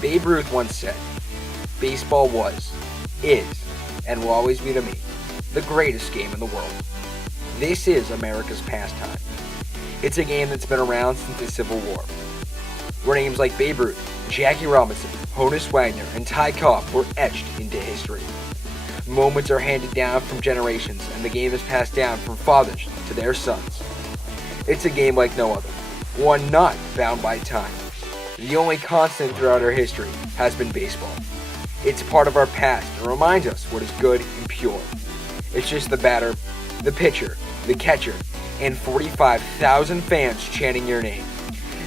Babe Ruth once said, "Baseball was, is, and will always be to me, the greatest game in the world." This is America's pastime. It's a game that's been around since the Civil War, where names like Babe Ruth, Jackie Robinson, Honus Wagner, and Ty Cobb were etched into history. Moments are handed down from generations, and the game is passed down from fathers to their sons. It's a game like no other, one not bound by time. The only constant throughout our history has been baseball. It's part of our past and reminds us what is good and pure. It's just the batter, the pitcher, the catcher, and 45,000 fans chanting your name.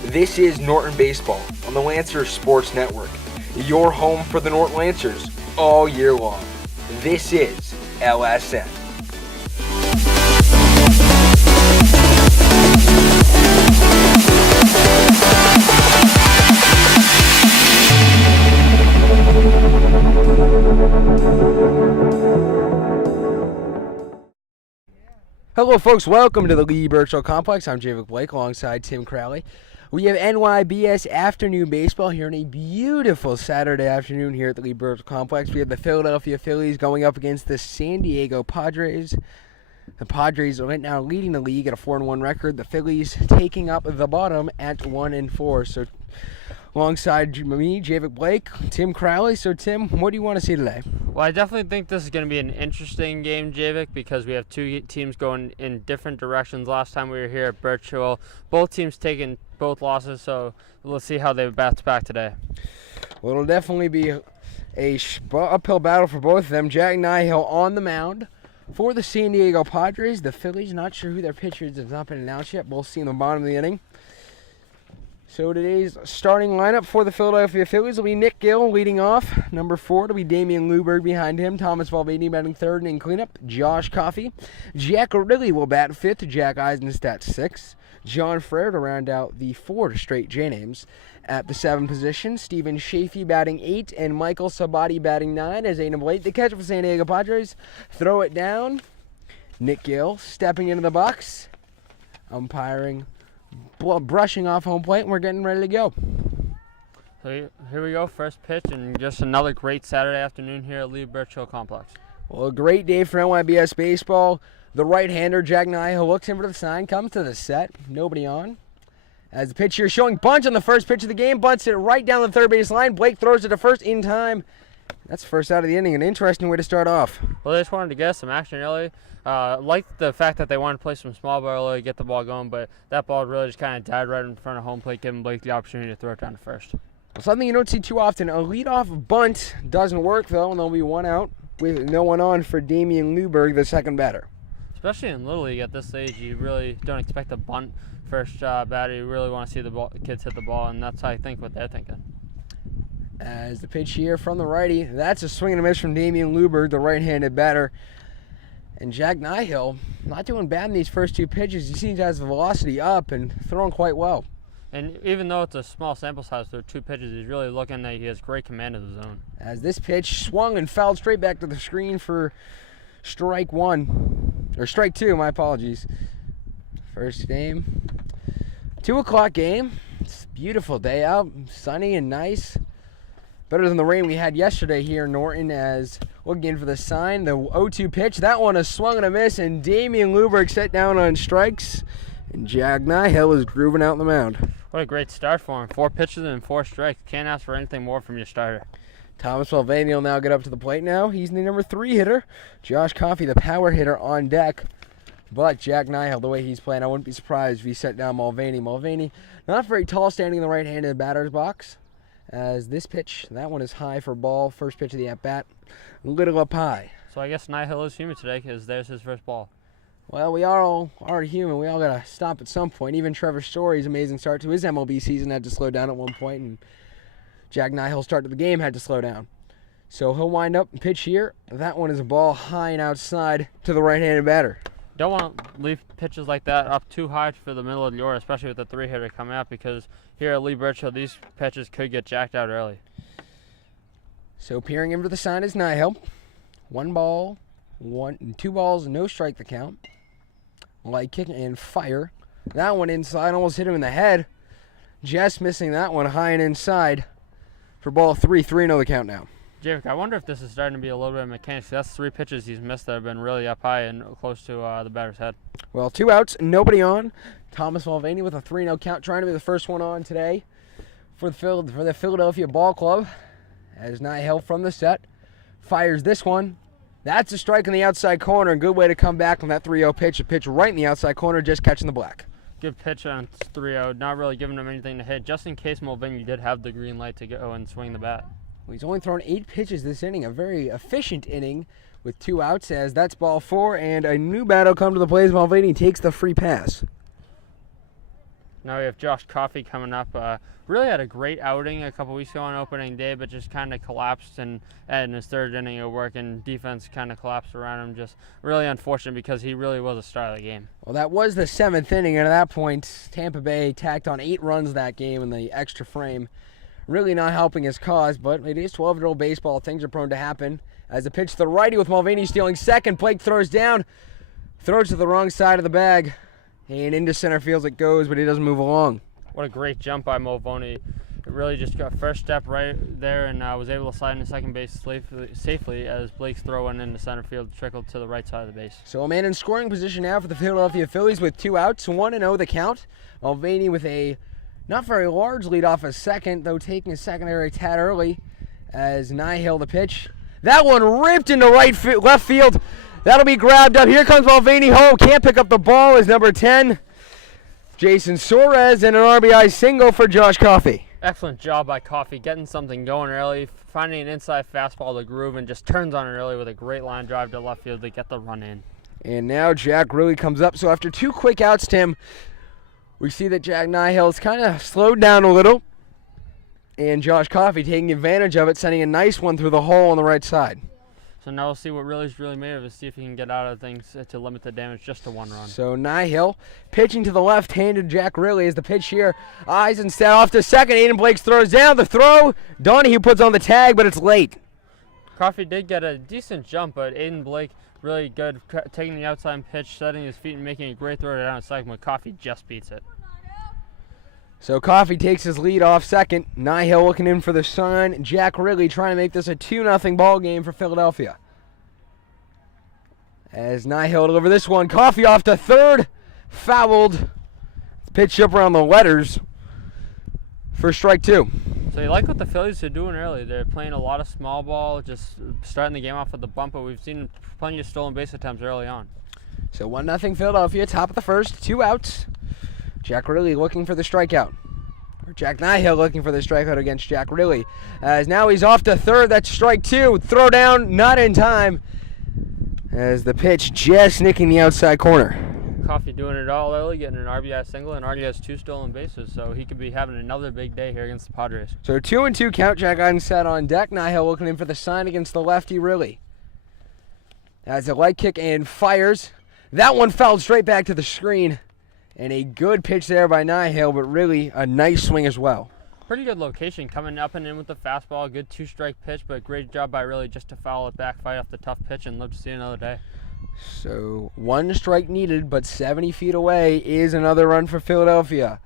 This is Norton Baseball on the Lancers Sports Network, your home for the Norton Lancers all year long. This is LSN. Hello folks, welcome to the Lee Birchall Complex. I'm Javid Blake alongside Tim Crowley. We have NYBS afternoon baseball here on a beautiful Saturday afternoon here at the Lee Birchall Complex. We have the Philadelphia Phillies going up against the San Diego Padres. The Padres are right now leading the league at a 4-1 record. The Phillies taking up the bottom at 1-4. So alongside me, Javid Blake, Tim Crowley. So Tim, what do you want to see today? Well, I definitely think this is going to be an interesting game, Javik, because we have two teams going in different directions. Last time we were here at Birchall, both teams taking both losses, so let's see how they bounce back today. Well, it'll definitely be a uphill battle for both of them. Jack Nihill on the mound for the San Diego Padres. The Phillies, not sure who their pitcher is, has not been announced yet. We'll see in the bottom of the inning. So today's starting lineup for the Philadelphia Phillies will be Nick Gill leading off. Number 4 will be Damian Luberg behind him. Thomas Mulvaney batting third in cleanup. Josh Coffey. Jack Ridley will bat 5th. Jack Eisenstadt 6th. John Frere to round out the 4 straight J names. At the 7 position, Stephen Chafee batting 8 and Michael Sabati batting 9 as Aiden Blake, the catcher for San Diego Padres. Throw it down. Nick Gill stepping into the box. Umpiring. Brushing off home plate, and we're getting ready to go. So here we go, first pitch, and just another great Saturday afternoon here at Lee Birchall Complex. Well, a great day for NYBS baseball. The right-hander, Jack Nihill, looks in for the sign, comes to the set, nobody on. As the pitcher showing bunch on the first pitch of the game, bunts it right down the third base line. Blake throws it to first in time. That's first out of the inning, an interesting way to start off. Well, they just wanted to get some action early. Like the fact that they wanted to play some small ball early, get the ball going, but that ball really just kind of died right in front of home plate, giving Blake the opportunity to throw it down to first. Something you don't see too often. A leadoff bunt doesn't work, though, and there'll be one out with no one on for Damian Luberg, the second batter. Especially in Little League at this stage, you really don't expect a bunt first batter. You really want to see the kids hit the ball, and that's, I think, what they're thinking. As the pitch here from the righty, that's a swing and a miss from Damian Luberg, the right-handed batter. And Jack Nihill, not doing bad in these first 2 pitches. He seems to have velocity up and throwing quite well. And even though it's a small sample size for 2 pitches, he's really looking like he has great command of the zone. As this pitch swung and fouled straight back to the screen for strike 2, my apologies. First game, 2 o'clock game. It's a beautiful day out, sunny and nice. Better than the rain we had yesterday here in Norton. As looking in for the sign, the 0-2 pitch. That one a swung and a miss, and Damian Luberg set down on strikes. And Jack Nihill is grooving out on the mound. What a great start for him. 4 pitches and 4 strikes. Can't ask for anything more from your starter. Thomas Mulvaney will now get up to the plate now. He's the number 3 hitter. Josh Coffey, the power hitter, on deck. But Jack Nihill, the way he's playing, I wouldn't be surprised if he set down Mulvaney. Mulvaney, not very tall, standing in the right-handed batter's box. As this pitch, that one is high for ball. First pitch of the at-bat, a little up high. So I guess Nihill is human today because there's his first ball. Well, we all are human. We all got to stop at some point. Even Trevor Story's amazing start to his MLB season had to slow down at one point, and Jack Nihill's start to the game had to slow down. So he'll wind up and pitch here. That one is a ball high and outside to the right-handed batter. Don't want to leave pitches like that up too high for the middle of the order, especially with the 3-hitter coming out, because here at Lee Birchall, these pitches could get jacked out early. So peering in for the sign is Nihill. 2 balls, no strike the count. Light kick and fire. That one inside, almost hit him in the head. Just missing that one high and inside for ball 3, 3-0 the count now. Javik, I wonder if this is starting to be a little bit of mechanics. That's 3 pitches he's missed that have been really up high and close to the batter's head. Well, 2 outs, nobody on. Thomas Mulvaney with a 3-0 count, trying to be the first one on today for the Philadelphia Ball Club. As Nihil from the set fires this one. That's a strike in the outside corner. A good way to come back from that 3-0 pitch. A pitch right in the outside corner, just catching the black. Good pitch on 3-0, not really giving him anything to hit, just in case Mulvaney did have the green light to go and swing the bat. Well, he's only thrown 8 pitches this inning, a very efficient inning with 2 outs, as that's ball 4, and a new bat will come to the plate as Mulvaney takes the free pass. Now we have Josh Coffey coming up. Really had a great outing a couple weeks ago on opening day, but just kind of collapsed and in his 3rd inning of work, and defense kind of collapsed around him. Just really unfortunate because he really was a star of the game. Well, that was the 7th inning, and at that point, Tampa Bay tacked on 8 runs that game in the extra frame. Really not helping his cause, but it is 12-year-old baseball. Things are prone to happen. As a pitch to the righty with Mulvaney stealing second, Blake throws down, throws to the wrong side of the bag, and into center field it goes, but he doesn't move along. What a great jump by Mulvaney. It really just got first step right there and was able to slide into second base safely as Blake's throw went into center field, trickled to the right side of the base. So a man in scoring position now for the Philadelphia Phillies with 2 outs, 1-0 the count. Mulvaney with a not very large lead off a second, though taking a secondary tad early as Nihil the pitch. That one ripped into left field. That'll be grabbed up. Here comes Mulvaney home. Can't pick up the ball as number 10, Jason Suarez, and an RBI single for Josh Coffey. Excellent job by Coffey, getting something going early, finding an inside fastball to groove, and just turns on it early with a great line drive to left field to get the run in. And now Jack really comes up. So after 2 quick outs, Tim, we see that Jack Nihil's kind of slowed down a little. And Josh Coffey taking advantage of it, sending a nice one through the hole on the right side. So now we'll see what Riley's really made of it, see if he can get out of things to limit the damage just to 1 run. So Nihil pitching to the left-handed Jack Riley as the pitch here. Eyes instead off to second. Aiden Blakes throws down the throw. Donahue puts on the tag, but it's late. Coffey did get a decent jump, but Aiden Blake really good, taking the outside pitch, setting his feet and making a great throw down at second, but Coffey just beats it. So Coffey takes his lead off second. Nihil looking in for the sign. Jack Riley trying to make this a 2-0 ball game for Philadelphia. As Nihil deliver this one. Coffey off to third. Fouled. Pitch up around the letters for strike 2. So you like what the Phillies are doing early. They're playing a lot of small ball, just starting the game off with the bump, but we've seen plenty of stolen base attempts early on. So 1-0 Philadelphia, top of the first, 2 outs. Jack Riley looking for the strikeout. Or Jack Nihil looking for the strikeout against Jack Riley. As now he's off to third. That's strike 2. Throw down, not in time. As the pitch just nicking the outside corner. Coffey doing it all early, getting an RBI single, and already has 2 stolen bases, so he could be having another big day here against the Padres. So 2-2 count. Jack Eisenstadt on deck. Nihil looking in for the sign against the lefty Riley. As a light kick and fires. That one fouled straight back to the screen. And a good pitch there by Nihil, but really a nice swing as well. Pretty good location, coming up and in with the fastball. Good 2-strike pitch, but great job by Riley just to foul it back, fight off the tough pitch, and live to see another day. So 1 strike needed, but 70 feet away is another run for Philadelphia.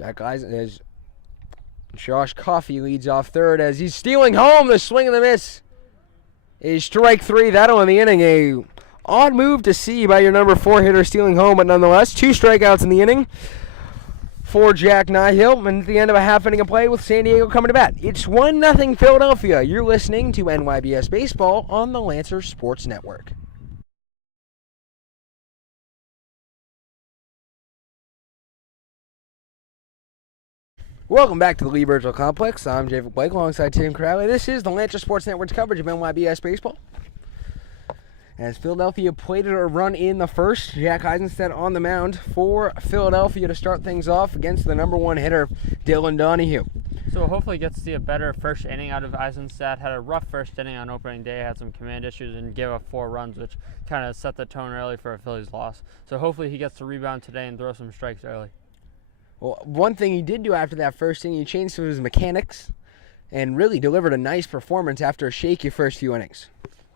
As Josh Coffey leads off third as he's stealing home. The swing and the miss is strike 3. That'll end the inning. A odd move to see by your number 4 hitter stealing home, but nonetheless, 2 strikeouts in the inning for Jack Nihil. And at the end of a half inning of play with San Diego coming to bat. It's 1-0 Philadelphia. You're listening to NYBS Baseball on the Lancer Sports Network. Welcome back to the Lee Virgil Complex. I'm Javid Blake alongside Tim Crowley. This is the Lancer Sports Network's coverage of NYBS Baseball. As Philadelphia plated a run in the first, Jack Eisenstadt on the mound for Philadelphia to start things off against the number 1 hitter, Dylan Donahue. So hopefully get to see a better first inning out of Eisenstadt. Had a rough first inning on opening day, had some command issues, and gave up 4 runs, which kind of set the tone early for a Phillies loss. So hopefully he gets to rebound today and throw some strikes early. Well, one thing he did do after that first inning, he changed some of his mechanics and really delivered a nice performance after a shaky first few innings.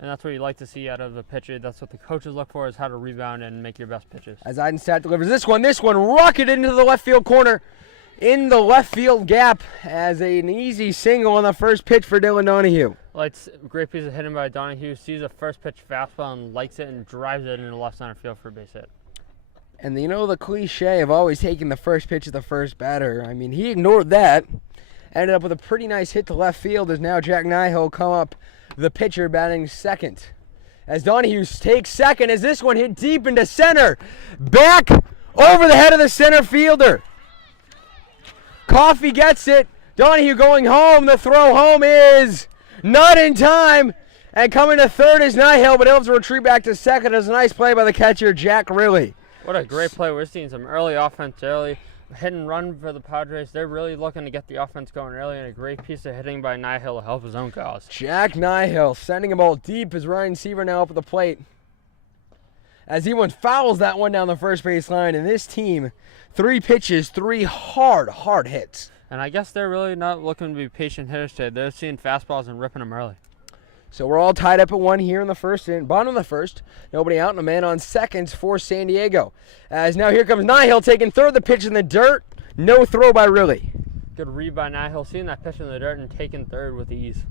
And that's what you like to see out of a pitcher. That's what the coaches look for, is how to rebound and make your best pitches. As Eisenstadt delivers this one rocketed into the left field corner. in the left field gap as an easy single on the first pitch for Dylan Donahue. Well, it's a great piece of hitting by Donahue. Sees a first pitch fastball and likes it and drives it into left center field for a base hit. And you know the cliche of always taking the first pitch of the first batter. I mean, he ignored that. Ended up with a pretty nice hit to left field as now Jack Nihill come up, the pitcher batting second. As Donahue takes second as this one hit deep into center. Back over the head of the center fielder. Coffey gets it. Donahue going home. The throw home is not in time. And coming to third is Nihill, but he'll have to retreat back to second. As a nice play by the catcher, Jack Riley. What a great play. We're seeing some early offense early. Hit and run for the Padres. They're really looking to get the offense going early, and a great piece of hitting by Nihill to help his own cause. Jack Nihill sending a ball deep as Ryan Seaver now up at the plate. As he fouls that one down the first base line, and this team, 3 pitches, 3 hard hits. And I guess they're really not looking to be patient hitters today. They're seeing fastballs and ripping them early. So we're all tied up at 1 here in the first, bottom of the first. Nobody out, and a man on second for San Diego. As now here comes Nihill taking third, the pitch in the dirt. No throw by Riley. Good read by Nihill, seeing that pitch in the dirt and taking third with ease.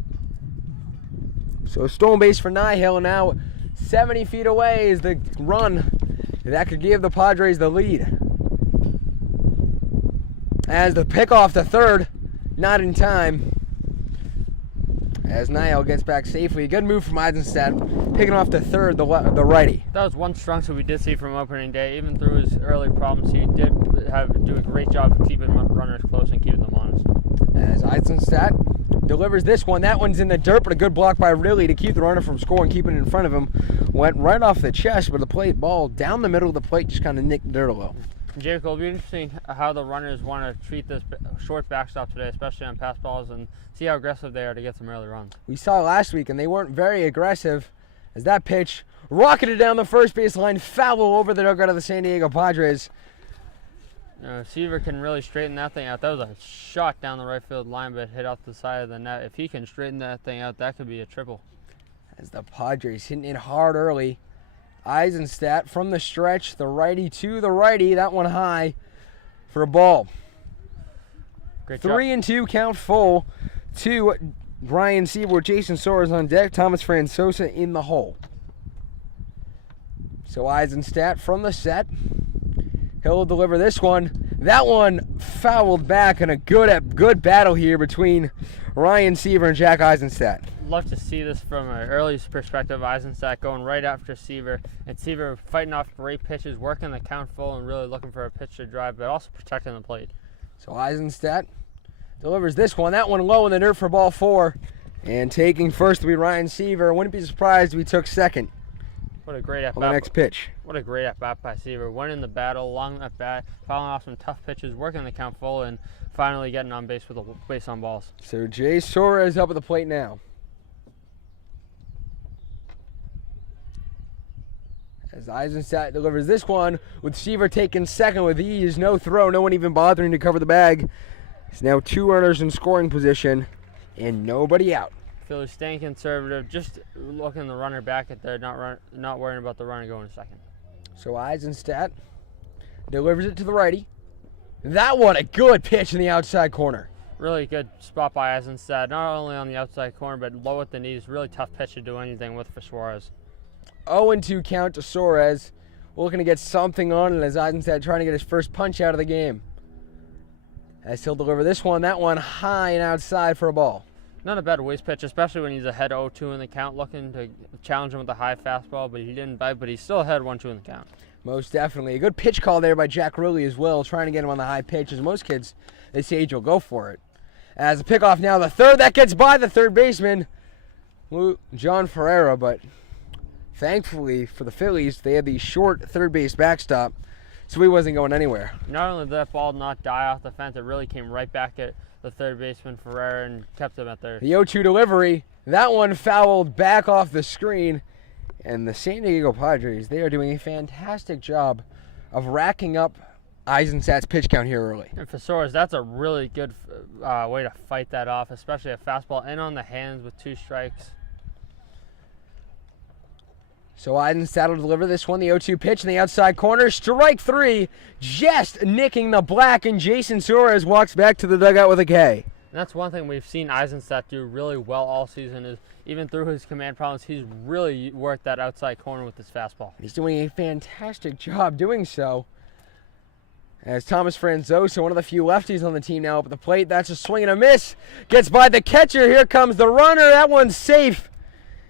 So stolen base for Nihill, and now 70 feet away is the run that could give the Padres the lead. As the pick off the third, not in time. As Nihill gets back safely. Good move from Eisenstadt, picking off the third, the righty. That was one strength that we did see from opening day. Even through his early problems, he did do a great job of keeping runners close and keeping them honest. As Eisenstadt delivers this one. That one's in the dirt, but a good block by Riley to keep the runner from scoring, keeping it in front of him. Went right off the chest, but the plate ball down the middle of the plate just kind of nicked the dirt a little. Jake, it'll be interesting how the runners want to treat this short backstop today, especially on pass balls, and see how aggressive they are to get some early runs. We saw last week, and they weren't very aggressive as that pitch rocketed down the first base line, foul over the dugout of the San Diego Padres. Seaver can really straighten that thing out. That was a shot down the right field line, but hit off the side of the net. If he can straighten that thing out, that could be a triple. As the Padres hitting it hard early. Eisenstadt from the stretch, the righty to the righty. That one high for a ball. Great 3-2 count full to Ryan Seaver with Jason Soares on deck. Thomas Francosa in the hole. So Eisenstadt from the set. He'll deliver this one. That one fouled back, and a good battle here between Ryan Seaver and Jack Eisenstadt. Love to see this from an early perspective. Eisenstadt going right after Seaver, and Seaver fighting off great pitches, working the count full, and really looking for a pitch to drive, but also protecting the plate. So Eisenstadt delivers this one. That one low in the dirt for ball 4. And taking first will be Ryan Seaver. Wouldn't be surprised if he took second. What a great at bat. On the next pitch. What a great at bat by Seaver. Winning the battle, long at bat, fouling off some tough pitches, working the count full, and finally getting on base with a base on balls. So Jay Soares up at the plate now. As Eisenstadt delivers this one, with Seaver taking second with ease. No throw, no one even bothering to cover the bag. It's now 2 runners in scoring position and nobody out. Phillies staying conservative, just looking the runner back at there, not worrying about the runner going to second. So Eisenstadt delivers it to the righty. That one, a good pitch in the outside corner. Really good spot by Eisenstadt, not only on the outside corner, but low at the knees. Really tough pitch to do anything with for Suarez. 0-2 count to Suarez. Looking to get something on it as Eisenstadt trying to get his first punch out of the game. As he'll deliver this one, that one high and outside for a ball. Not a bad waste pitch, especially when he's ahead 0-2 in the count, looking to challenge him with a high fastball, but he didn't bite, but he's still ahead 1-2 in the count. Most definitely. A good pitch call there by Jack Riley as well, trying to get him on the high pitch, as most kids this age will go for it. As a pickoff now, the third, that gets by the third baseman, John Ferreira, but thankfully for the Phillies, they had the short third base backstop, so he wasn't going anywhere. Not only did that ball not die off the fence, it really came right back at the third baseman Ferreira and kept him at third. The 0-2 delivery, that one fouled back off the screen, and the San Diego Padres, they are doing a fantastic job of racking up Eisenstadt's pitch count here early. And for Soares, that's a really good way to fight that off, especially a fastball in on the hands with 2 strikes. So Eisenstadt will deliver this one, the 0-2 pitch in the outside corner. Strike 3, just nicking the black, and Jason Suarez walks back to the dugout with a K. And that's one thing we've seen Eisenstadt do really well all season is even through his command problems, he's really worked that outside corner with his fastball. He's doing a fantastic job doing so. As Thomas Franzosa, one of the few lefties on the team now up at the plate. That's a swing and a miss. Gets by the catcher. Here comes the runner. That one's safe.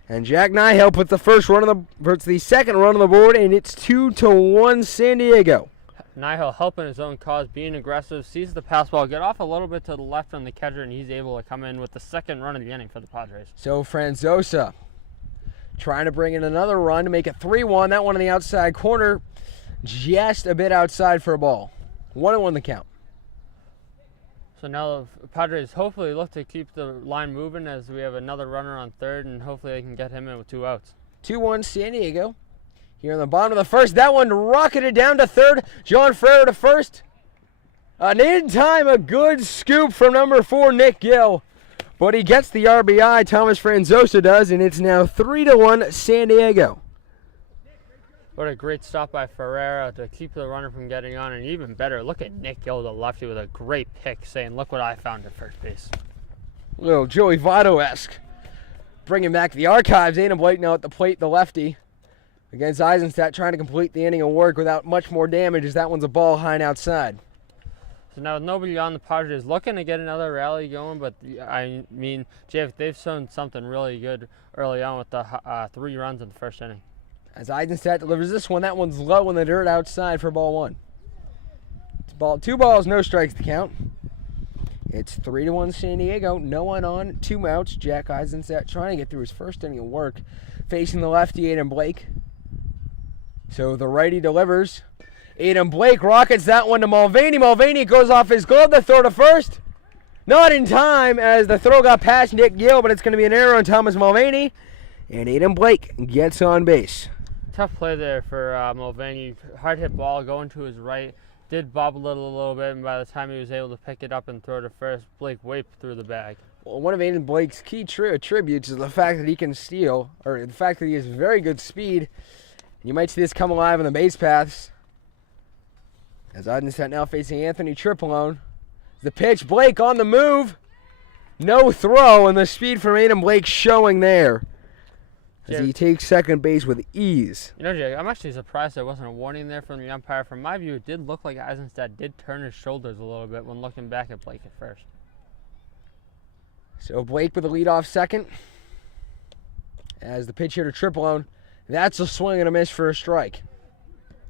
And Jack Nihill puts the second run on the board, and it's 2-1 San Diego. Nihill helping his own cause, being aggressive, sees the pass ball, get off a little bit to the left from the catcher, and he's able to come in with the second run of the inning for the Padres. So Franzosa trying to bring in another run to make it 3-1. That one on the outside corner, just a bit outside for a ball. 1-1 the count. So now the Padres hopefully look to keep the line moving as we have another runner on third, and hopefully they can get him in with 2 outs. 2-1 San Diego. Here in the bottom of the first, that one rocketed down to third. John Ferrer to first. And in time, a good scoop from number 4, Nick Gill. But he gets the RBI, Thomas Franzosa does, and it's now 3-1 San Diego. What a great stop by Ferreira to keep the runner from getting on, and even better, look at Nick Gill, the lefty, with a great pick, saying, look what I found at first base. Little Joey Votto-esque. Bringing back the archives, Adam Blake now at the plate, the lefty. Against Eisenstadt, trying to complete the inning of work without much more damage, as that one's a ball high and outside. So now with nobody on, the Padres looking to get another rally going, but I mean, Jeff, they've shown something really good early on with the 3 runs in the first inning. As Eisenstadt delivers this one, that one's low in the dirt outside for ball 1. It's 2 balls, no strikes to count. It's 3-1 San Diego. No one on, 2 outs. Jack Eisenstadt trying to get through his first inning of work, facing the lefty, Adam Blake. So the righty delivers. Adam Blake rockets that one to Mulvaney. Mulvaney goes off his glove to throw to first. Not in time as the throw got past Nick Gill, but it's going to be an error on Thomas Mulvaney. And Adam Blake gets on base. Tough play there for Mulvaney. Hard hit ball going to his right. Did bobble it a little bit, and by the time he was able to pick it up and throw to first, Blake wiped through the bag. Well, one of Adam Blake's key attributes is the fact that he can steal, or the fact that he has very good speed. You might see this come alive on the base paths. As Eisenstadt now facing Anthony Triplone. The pitch, Blake on the move. No throw, and the speed from Adam Blake showing there. As he takes second base with ease. You know, Jay, I'm actually surprised there wasn't a warning there from the umpire. From my view, it did look like Eisenstadt did turn his shoulders a little bit when looking back at Blake at first. So Blake with a leadoff second. As the pitch here to Triplone. That's a swing and a miss for a strike.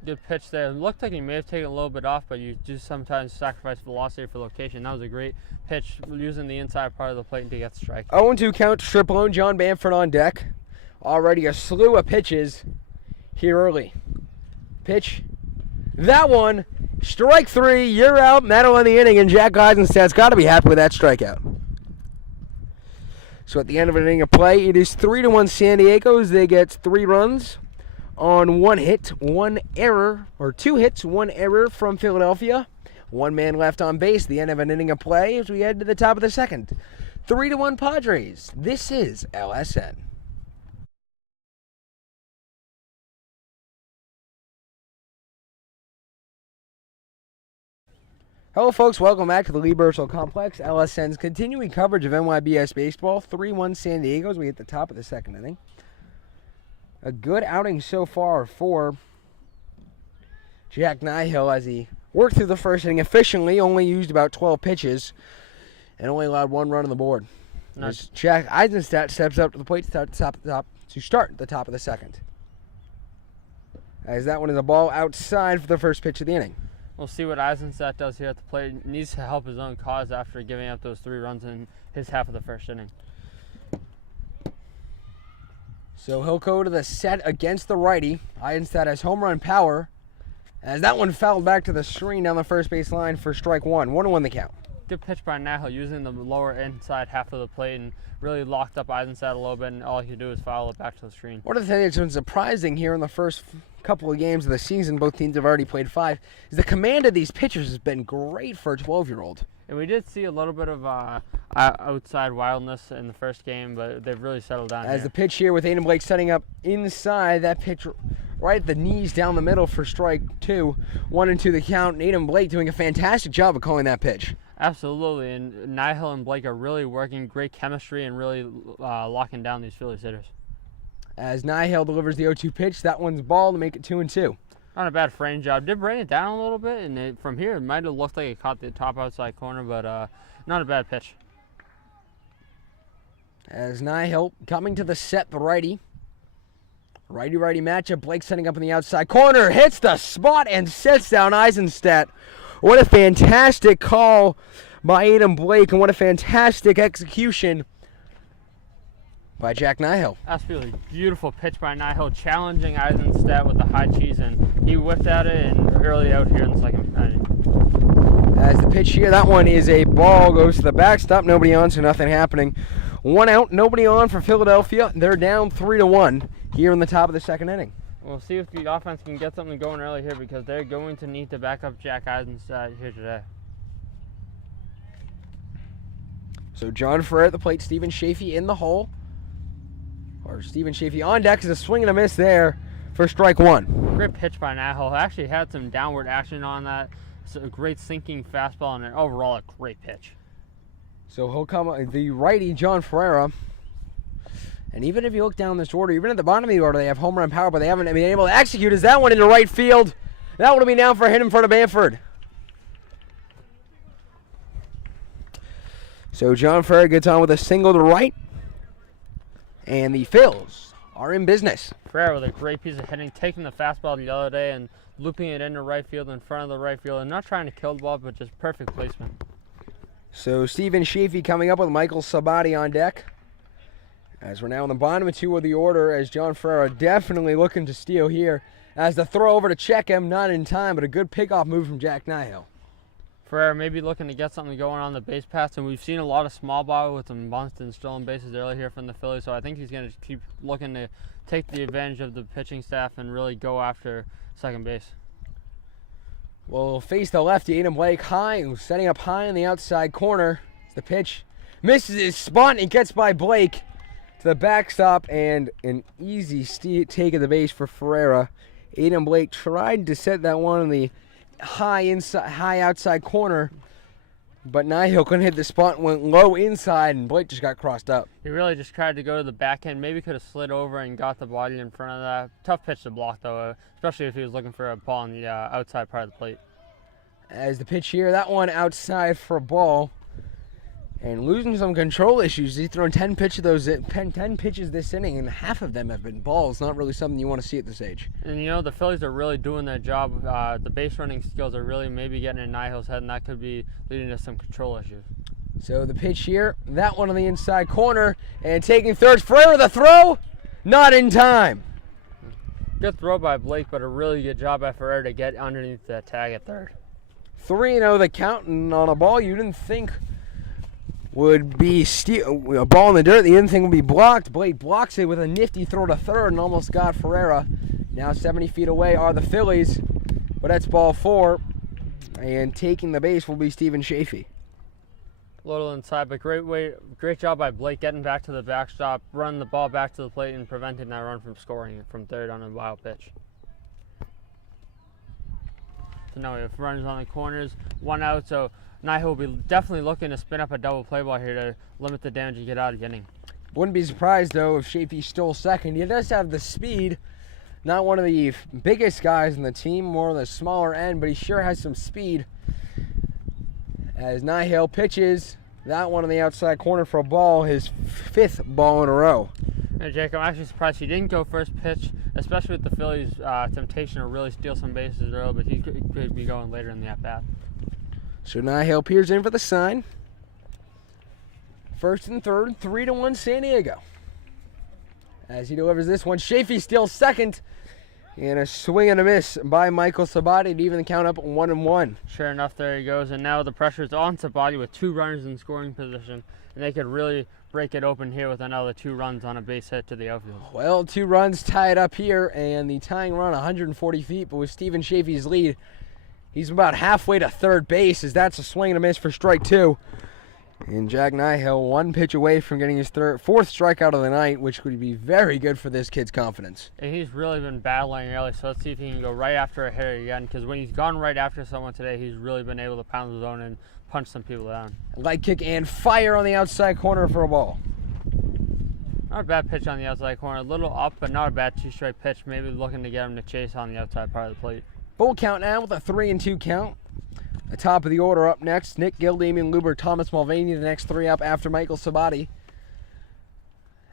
Good pitch there. It looked like he may have taken a little bit off, but you do sometimes sacrifice velocity for location. That was a great pitch using the inside part of the plate to get the strike. 0-2 count to Triplone. John Bamford on deck. Already a slew of pitches here early. Pitch. That one. Strike 3. You're out. And that'll end the inning. And Jack Eisenstadt's got to be happy with that strikeout. So at the end of an inning of play, it is 3-1 San Diego as they get 3 runs on 1 hit, 1 error, or 2 hits, 1 error from Philadelphia. 1 man left on base. The end of an inning of play as we head to the top of the second. 3-1 Padres. This is LSN. Hello, folks. Welcome back to the Lee Burchell Complex. LSN's continuing coverage of NYBS baseball. 3-1 San Diego as we hit the top of the second inning. A good outing so far for Jack Nihill as he worked through the first inning efficiently, only used about 12 pitches, and only allowed 1 run on the board. As Jack Eisenstadt steps up to the plate to start the top of the second. As that one is a ball outside for the first pitch of the inning. We'll see what Eisenstadt does here at the plate. He needs to help his own cause after giving up those 3 runs in his half of the first inning. So he'll go to the set against the righty. Eisenstadt has home run power. As that one fouled back to the screen down the first base line for strike 1. 1-1 the count. good pitch by Nahel, using the lower inside half of the plate and really locked up Eisenstadt a little bit, and all he could do is foul it back to the screen. One of the things that's been surprising here in the first couple of games of the season, both teams have already played 5, is the command of these pitchers has been great for a 12-year-old. And we did see a little bit of outside wildness in the first game, but they've really settled down As here. the pitch here with Aiden Blake setting up inside, that pitch right at the knees down the middle for strike 2. 1-2 the count. And Aiden Blake doing a fantastic job of calling that pitch. Absolutely, and Nihil and Blake are really working great chemistry and really locking down these Phillies hitters. As Nihil delivers the 0-2 pitch, that one's ball to make it 2-2. Not a bad frame job. Did bring it down a little bit, and from here it might have looked like it caught the top outside corner, but not a bad pitch. As Nihil coming to the set, the righty. Righty-righty matchup. Blake setting up in the outside corner, hits the spot and sets down Eisenstadt. What a fantastic call by Aiden Blake, and what a fantastic execution by Jack Nihil. Absolutely beautiful pitch by Nihil, challenging Eisenstadt with the high cheese, and he whipped at it and early out here in the second inning. As the pitch here, that one is a ball, goes to the backstop, nobody on, so nothing happening. 1 out, nobody on for Philadelphia. They're down 3-1 here in the top of the second inning. We'll see if the offense can get something going early here, because they're going to need to back up Jack Eisenstadt here today. So John Ferrer at the plate, Stephen Chafee in the hole. Or Stephen Chafee on deck, is a swing and a miss there for strike 1. Great pitch by Nahel. Actually had some downward action on that. It's a great sinking fastball, and overall a great pitch. So he'll come, the righty, John Ferreira. And even if you look down this order, even at the bottom of the order, they have home run power, but they haven't been able to execute. Is that one into right field? That one will be down for a hit in front of Bamford. So John Ferreira gets on with a single to right. And the Phils are in business. Ferrer with a great piece of hitting, taking the fastball the other day and looping it into right field in front of the right field, and not trying to kill the ball, but just perfect placement. So Stephen Chafee coming up with Michael Sabati on deck. As we're now in the bottom of 2 of the order, as John Ferreira definitely looking to steal here. As the throw over to check him, not in time, but a good pickoff move from Jack Nihil. Ferrer maybe looking to get something going on the base paths, and we've seen a lot of small ball with some bunts and stolen bases early here from the Phillies, so I think he's going to keep looking to take the advantage of the pitching staff and really go after second base. Will face the lefty, Aiden Blake high, setting up high in the outside corner. The pitch misses his spot, and he gets by Blake to the backstop, and an easy take of the base for Ferreira. Aiden Blake tried to set that one in the high outside corner, but Nihil couldn't hit the spot and went low inside, and Blake just got crossed up. He really just tried to go to the back end, maybe could have slid over and got the body in front of that. Tough pitch to block, though, especially if he was looking for a ball on the outside part of the plate. As the pitch here, that one outside for a ball. And losing some control issues. He's thrown 10 pitches this inning, and half of them have been balls. Not really something you want to see at this age. And the Phillies are really doing their job. The base running skills are really maybe getting in Nihil's head, and that could be leading to some control issues. So the pitch here, that one on the inside corner, and taking third. Ferreira, the throw, not in time. Good throw by Blake, but a really good job by Ferreira to get underneath the tag at third. 3-0 the count, and on a ball you didn't think would be a ball in the dirt. The end thing would be blocked. Blake blocks it with a nifty throw to third and almost got Ferreira. Now 70 feet away are the Phillies, but that's ball 4. And taking the base will be Stephen Chafee. A little inside, but great job by Blake getting back to the backstop, running the ball back to the plate, and preventing that run from scoring from third on a wild pitch. So now we have runners on the corners, 1 out, so Nihil will be definitely looking to spin up a double play ball here to limit the damage and get out of the inning. Wouldn't be surprised, though, if Chafee stole second. He does have the speed. Not one of the biggest guys in the team, more on the smaller end, but he sure has some speed. As Nihil pitches, that one on the outside corner for a ball, his 5th ball in a row. Hey, Jake, I'm actually surprised he didn't go first pitch, especially with the Phillies' temptation to really steal some bases early, but he could be going later in the at-bat. So Nihil peers in for the sign. First and third, 3-1 San Diego. As he delivers this one, Chafee steals second. And a swing and a miss by Michael Sabati to even the count up 1-1. Sure enough, there he goes. And now the pressure is on Sabati with 2 runners in scoring position. And they could really break it open here with another 2 runs on a base hit to the outfield. Well, 2 runs tied up here, and the tying run 140 feet, but with Stephen Chafee's lead, he's about halfway to third base, as that's a swing and a miss for strike 2. And Jack Nihill 1 pitch away from getting his 4th strikeout of the night, which would be very good for this kid's confidence. And he's really been battling early, so let's see if he can go right after a hitter again, because when he's gone right after someone today, he's really been able to pound the zone and punch some people down. Light kick and fire on the outside corner for a ball. Not a bad pitch on the outside corner. A little up, but not a bad 2-strike pitch. Maybe looking to get him to chase on the outside part of the plate. Full count now with a 3-2 count. The top of the order up next. Nick Gill, Damian Luber, Thomas Mulvaney, the next 3 up after Michael Sabati.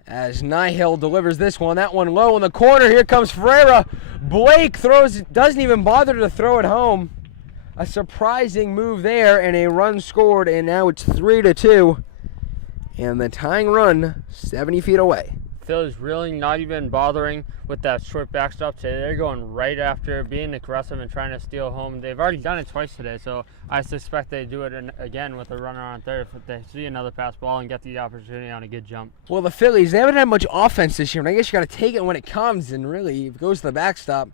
As Nihill delivers this one. That one low in the corner. Here comes Ferreira. Blake doesn't even bother to throw it home. A surprising move there, and a run scored, and now it's 3-2. And the tying run, 70 feet away. Phillies really not even bothering with that short backstop today. They're going right after, being aggressive and trying to steal home. They've already done it twice today, so I suspect they do it again with a runner on third if they see another pass ball and get the opportunity on a good jump. Well, the Phillies, they haven't had much offense this year, and I guess you got to take it when it comes, and really, if it goes to the backstop,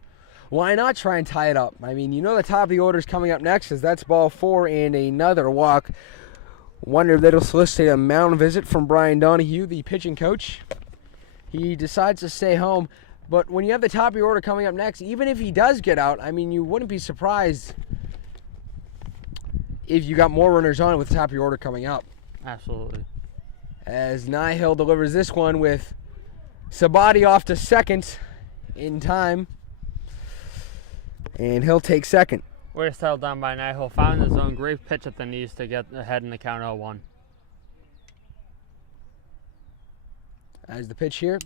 why not try and tie it up? I mean, you know the top of the order is coming up next, as that's ball 4 and another walk. Wonder if that'll solicit a mound visit from Brian Donahue, the pitching coach. He decides to stay home, but when you have the top of your order coming up next, even if he does get out, I mean, you wouldn't be surprised if you got more runners on with the top of your order coming up. Absolutely. As Nihill delivers this one with Sabati off to second in time, and he'll take second. Way to settle down by Nihill. Found his own great pitch at the knees to get ahead in the count 0-1. As the pitch here,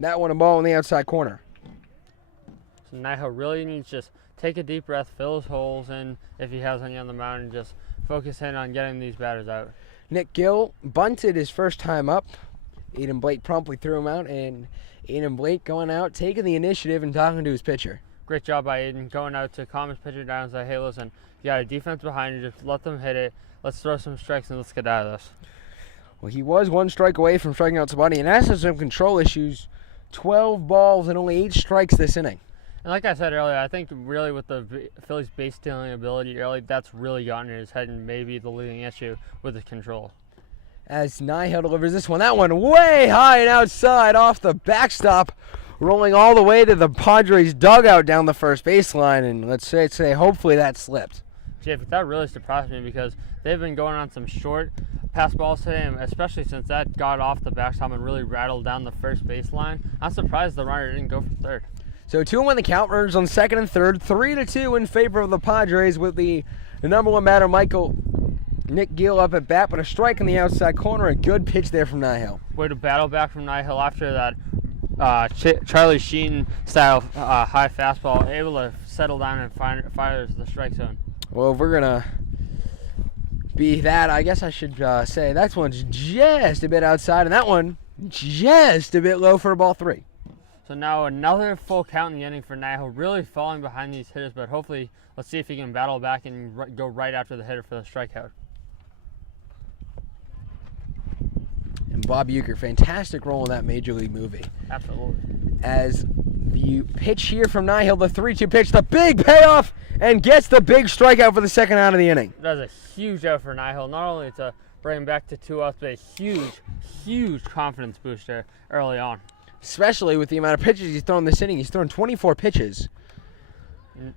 that one a ball in the outside corner. So Nihill really needs to just take a deep breath, fill his holes in if he has any on the mound, and just focus in on getting these batters out. Nick Gill bunted his first time up. Aiden Blake promptly threw him out, and Aiden Blake going out, taking the initiative and talking to his pitcher. Great job by Aiden going out to calm his pitcher down and say, hey, listen, you got a defense behind you, just let them hit it. Let's throw some strikes and let's get out of this. Well, he was 1 strike away from striking out Sabati, and has some control issues. 12 balls and only 8 strikes this inning. And like I said earlier, I think really with the Phillies' base stealing ability early, that's really gotten in his head and maybe the leading issue with his control. As Nihill delivers this one, that one way high and outside off the backstop, rolling all the way to the Padres dugout down the first baseline, and let's say hopefully that slipped. Jeff, that really surprised me because they've been going on some short pass balls today, and especially since that got off the backstop and really rattled down the first baseline. I'm surprised the runner didn't go for third. So 2-1 the count, runners on second and third, 3-2 in favor of the Padres with the number 1 batter, Nick Gill up at bat, but a strike in the outside corner. A good pitch there from Nihill. Way to battle back from Nihill after that Charlie Sheen style high fastball, able to settle down and fires the strike zone. Well, if we're gonna be that, I guess I should say that one's just a bit outside, and that one just a bit low for ball 3. So now another full count in the inning for Nihill, really falling behind these hitters, but hopefully let's see if he can battle back and go right after the hitter for the strikeout. And Bob Uecker, fantastic role in that Major League movie. Absolutely. As the pitch here from Nihill, the 3-2 pitch, the big payoff, and gets the big strikeout for the second out of the inning. That is a huge out for Nihill, not only to bring him back to 2 outs, but a huge confidence booster early on. Especially with the amount of pitches he's thrown this inning. He's thrown 24 pitches. And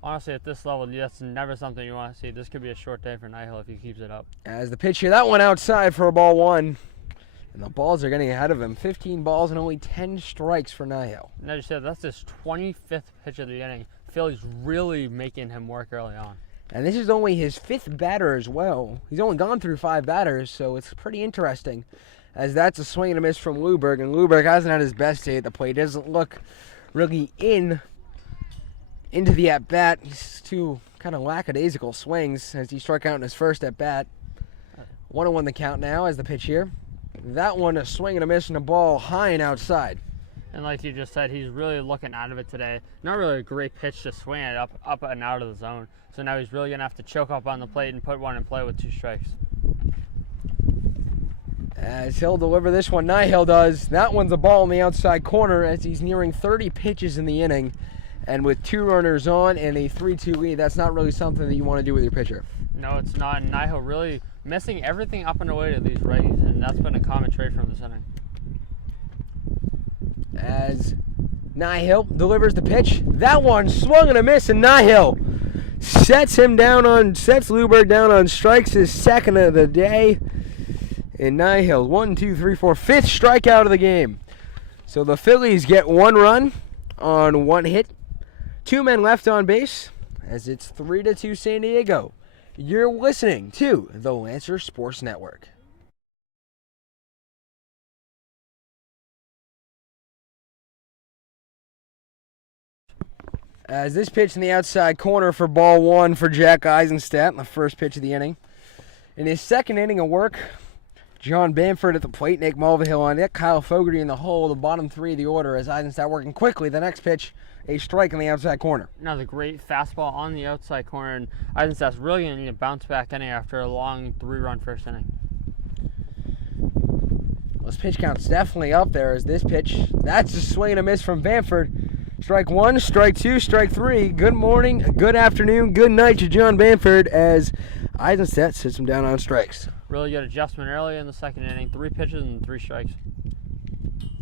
honestly, at this level, that's never something you want to see. This could be a short day for Nihill if he keeps it up. As the pitch here, that one outside for a ball 1. And the balls are getting ahead of him. 15 balls and only 10 strikes for Nihill. And as you said, that's his 25th pitch of the inning. Philly's really making him work early on. And this is only his 5th batter as well. He's only gone through 5 batters, so it's pretty interesting. As that's a swing and a miss from Luberg. And Luberg hasn't had his best day at the plate. He doesn't look really into the at-bat. He's 2 kind of lackadaisical swings as he struck out in his first at-bat. 1-1 the count now as the pitch here. That one a swing and a miss and a ball high and outside. And like you just said, he's really looking out of it today. Not really a great pitch to swing it up and out of the zone. So now he's really going to have to choke up on the plate and put one in play with 2 strikes. As he'll deliver this one, Nihill does. That one's a ball in the outside corner as he's nearing 30 pitches in the inning. And with 2 runners on and a 3-2 lead, that's not really something that you want to do with your pitcher. No, it's not. And Nihill really missing everything up and away to these righties, and that's been a common trait from this inning. As Nihill delivers the pitch, that one swung and a miss, and Nihill sets Luberg down on strikes, his second of the day. And Nihill, 1, 2, 3, 4, 5th strikeout of the game. So the Phillies get 1 run on 1 hit, 2 men left on base, as it's 3-2 San Diego. You're listening to the Lancer Sports Network. As this pitch in the outside corner for ball 1 for Jack Eisenstadt, the first pitch of the inning. In his second inning of work, John Bamford at the plate, Nick Mulvihill on deck, Kyle Fogarty in the hole, the bottom 3 of the order as Eisenstadt working quickly. The next pitch, a strike in the outside corner. Another great fastball on the outside corner, and Eisenstadt's really going to need a bounce back inning after a long 3-run first inning. Well, this pitch count's definitely up there as this pitch, that's a swing and a miss from Bamford. Strike 1, strike 2, strike 3. Good morning, good afternoon, good night to John Bamford as Eisenstadt sits him down on strikes. Really good adjustment early in the second inning. 3 pitches and 3 strikes.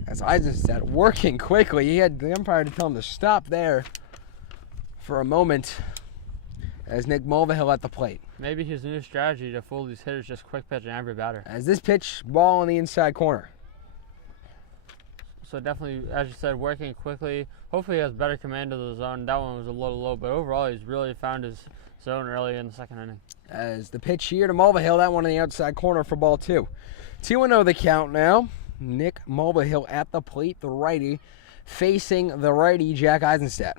As Eisenstadt working quickly, he had the umpire to tell him to stop there for a moment as Nick Mulvihill at the plate. Maybe his new strategy to fool these hitters, just quick pitch in every batter. As this pitch, ball in the inside corner. So definitely, as you said, working quickly. Hopefully he has better command of the zone. That one was a little low, but overall he's really found his zone early in the second inning. As the pitch here to Mulvihill, that one in the outside corner for ball 2. 2-0 the count now. Nick Mulvihill at the plate, the righty, facing the righty, Jack Eisenstadt.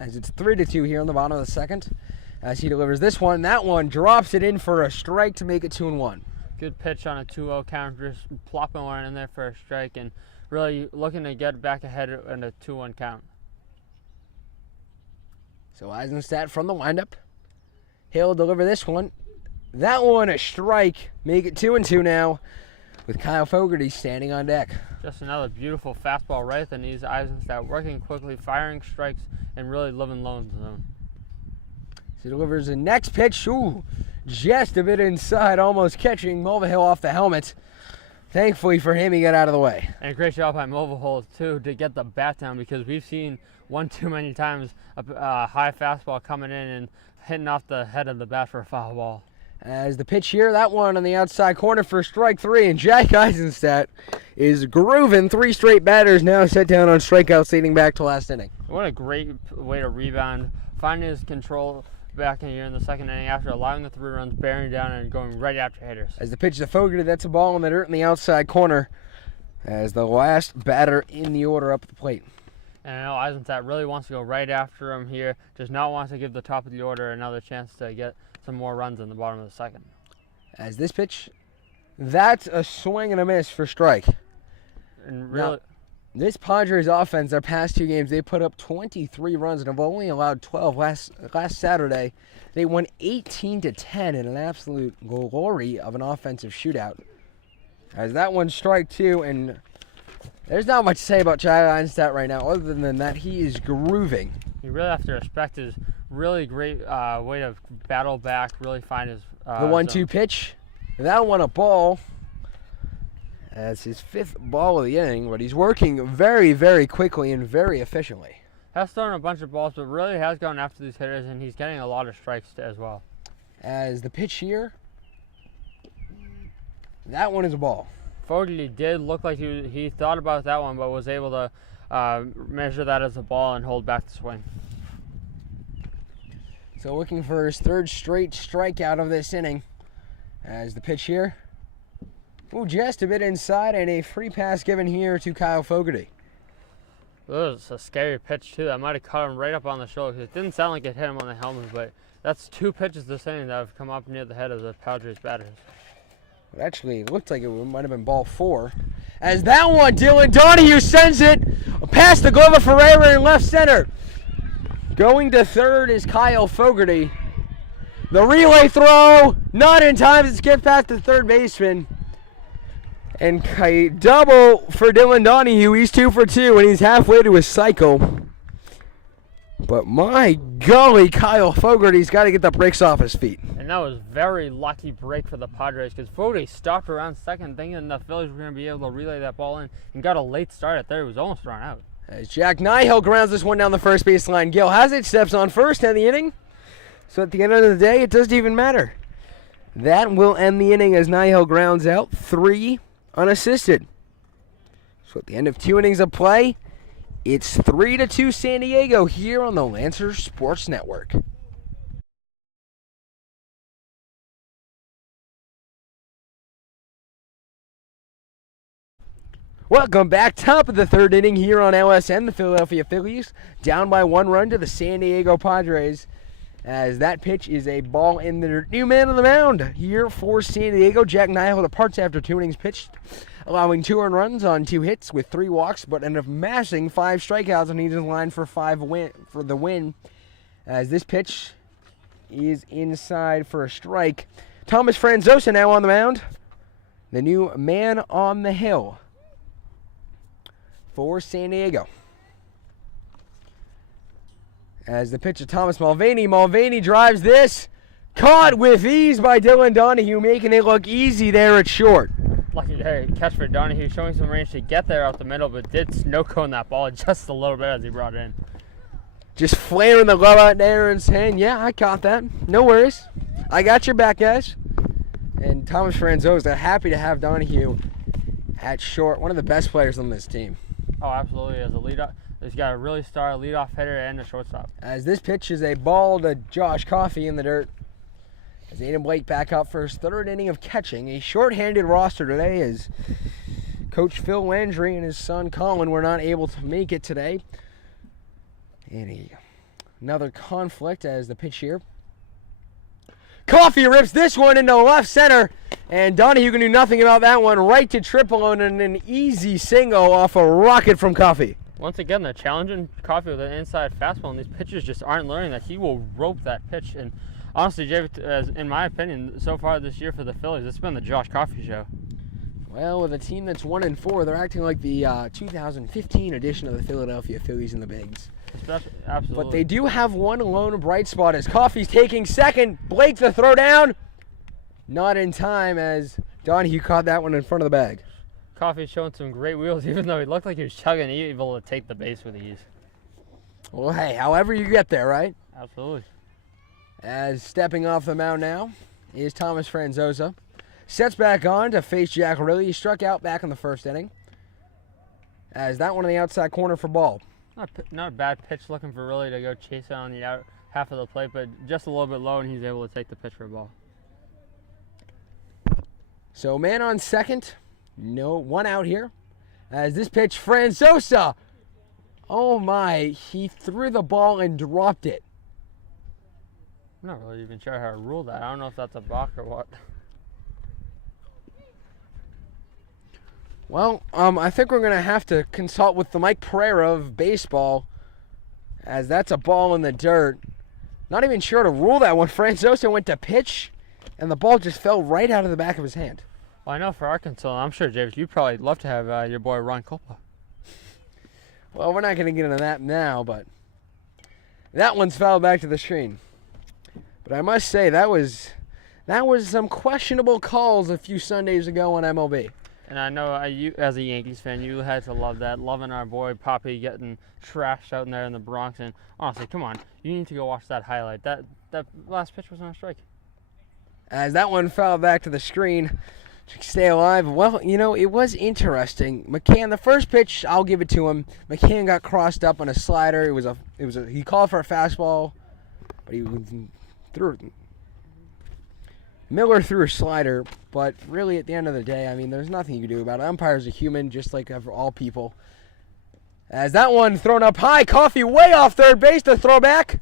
As it's 3-2 here in the bottom of the second. As he delivers this one, that one drops it in for a strike to make it 2-1. Good pitch on a 2-0 count, just plopping one in there for a strike and really looking to get back ahead in a 2-1 count. So Eisenstadt from the windup. He'll deliver this one. That one a strike. Make it 2-2 now with Kyle Fogarty standing on deck. Just another beautiful fastball right at the knees. Eisenstadt working quickly, firing strikes, and really living low in the zone. So he delivers the next pitch. Ooh, just a bit inside, almost catching Mulvihill off the helmet. Thankfully for him, he got out of the way. And a great job by Mulvihill, too, to get the bat down because we've seen one too many times a high fastball coming in and hitting off the head of the bat for a foul ball. As the pitch here, that one on the outside corner for strike 3, and Jack Eisenstadt is grooving. 3 straight batters now set down on strikeouts leading back to last inning. What a great way to rebound, finding his control back in here in the second inning after allowing the 3 runs, bearing down and going right after hitters. As the pitch to Fogarty, that's a ball in the dirt in the outside corner as the last batter in the order up at the plate. And I know Eisenstadt really wants to go right after him here, does not want to give the top of the order another chance to get some more runs in the bottom of the second. As this pitch, that's a swing and a miss for strike. And really, now, this Padres offense, their past 2 games, they put up 23 runs and have only allowed 12 last Saturday. They won 18-10 in an absolute glory of an offensive shootout. As that one strike 2, and there's not much to say about Jack Eisenstadt right now other than that he is grooving. You really have to respect his really great way to battle back, really find his the 1-2 zone. pitch, that one a ball. That's his 5th ball of the inning, but he's working very, very quickly and very efficiently. Has thrown a bunch of balls, but really has gone after these hitters, and he's getting a lot of strikes as well. As the pitch here, that one is a ball. Fogarty did look like he thought about that one, but was able to measure that as a ball and hold back the swing. So looking for his 3rd straight strikeout of this inning. As the pitch here, ooh, just a bit inside, and a free pass given here to Kyle Fogarty. It was a scary pitch, too. That might have caught him right up on the shoulder. 'Cause it didn't sound like it hit him on the helmet, but that's 2 pitches this inning that have come up near the head of the Padres batters. It actually looked like it might have been ball 4. As that one, Dylan Donahue sends it past the glove of Ferreira in left center. Going to third is Kyle Fogarty. The relay throw, not in time to skip past the third baseman. And a double for Dylan Donahue. He's 2 for 2, and he's halfway to his cycle. But my golly, Kyle Fogarty's got to get the brakes off his feet. And that was very lucky break for the Padres because Fogarty stopped around second thinking the Phillies were going to be able to relay that ball in and got a late start at third. It was almost thrown out. As Jack Nihill grounds this one down the first baseline. Gil Hazard steps on first in the inning. So at the end of the day, it doesn't even matter. That will end the inning as Nihill grounds out 3 unassisted. So at the end of 2 innings of play, it's 3-2 San Diego here on the Lancer Sports Network. Welcome back. Top of the 3rd inning here on LSN. The Philadelphia Phillies down by 1 run to the San Diego Padres. As that pitch is a ball in the new man on the mound here for San Diego. Jack Nihill departs after 2 innings pitched, allowing 2 earned runs on 2 hits with 3 walks, but ended up massing 5 strikeouts, and he's in line for the win. As this pitch is inside for a strike. Thomas Franzosa now on the mound, the new man on the hill for San Diego. As the pitch to Thomas Mulvaney. Mulvaney drives this. Caught with ease by Dylan Donahue, making it look easy there at short. Lucky catch for Donahue, showing some range to get there out the middle, but did snow cone that ball just a little bit as he brought it in. Just flaring the glove out there and saying, yeah, I caught that. No worries. I got your back, guys. And Thomas Franzosa happy to have Donahue at short. One of the best players on this team. Oh, absolutely. As a leadoff, he's got a really star leadoff hitter and a shortstop. As this pitch is a ball to Josh Coffey in the dirt. As Aiden Blake back up for his 3rd inning of catching. A short-handed roster today as Coach Phil Landry and his son Colin were not able to make it today. And another conflict as the pitch here. Coffey rips this one into left center, and Donahue can do nothing about that one. Right to triple and an easy single off a rocket from Coffey. Once again, they're challenging Coffey with an inside fastball, and these pitchers just aren't learning that he will rope that pitch. And honestly, Jay, in my opinion, so far this year for the Phillies, it's been the Josh Coffey show. Well, with a team that's 1-4, they're acting like the 2015 edition of the Philadelphia Phillies in the Bigs. Absolutely. But they do have one lone bright spot as Coffey's taking second. Blake the throw down. Not in time as Donahue caught that one in front of the bag. Coffey's showing some great wheels, even though he looked like he was chugging, he was able to take the base with ease. Well, hey, however you get there, right? Absolutely. As stepping off the mound now is Thomas Franzosa. Sets back on to face Jack Riley. He struck out back in the 1st inning. As that one in the outside corner for ball. Not a bad pitch, looking for Riley to go chase it on the out half of the plate, but just a little bit low, and he's able to take the pitch for a ball. So man on second. No, 1 out here. As this pitch, Franzosa. Oh my, he threw the ball and dropped it. I'm not really even sure how to rule that. I don't know if that's a balk or what. Well, I think we're going to have to consult with the Mike Pereira of baseball, as that's a ball in the dirt. Not even sure to rule that one. Franzosa went to pitch, and the ball just fell right out of the back of his hand. Well, I know for Arkansas, I'm sure, James, you'd probably love to have your boy Ron Culpa. Well, we're not going to get into that now, but that one's fouled back to the screen. But I must say, that was some questionable calls a few Sundays ago on MLB. And I know you, as a Yankees fan, you had to love that, loving our boy Poppy getting trashed out in there in the Bronx. And honestly, come on, you need to go watch that highlight. That last pitch was not a strike. As that one fell back to the screen to stay alive. Well, you know, it was interesting. McCann, the first pitch, I'll give it to him. McCann got crossed up on a slider. He called for a fastball, but he threw it. Miller threw a slider, but really at the end of the day, I mean, there's nothing you can do about it. Umpires are human, just like all people. As that one thrown up high, Coffey way off third base to throw back.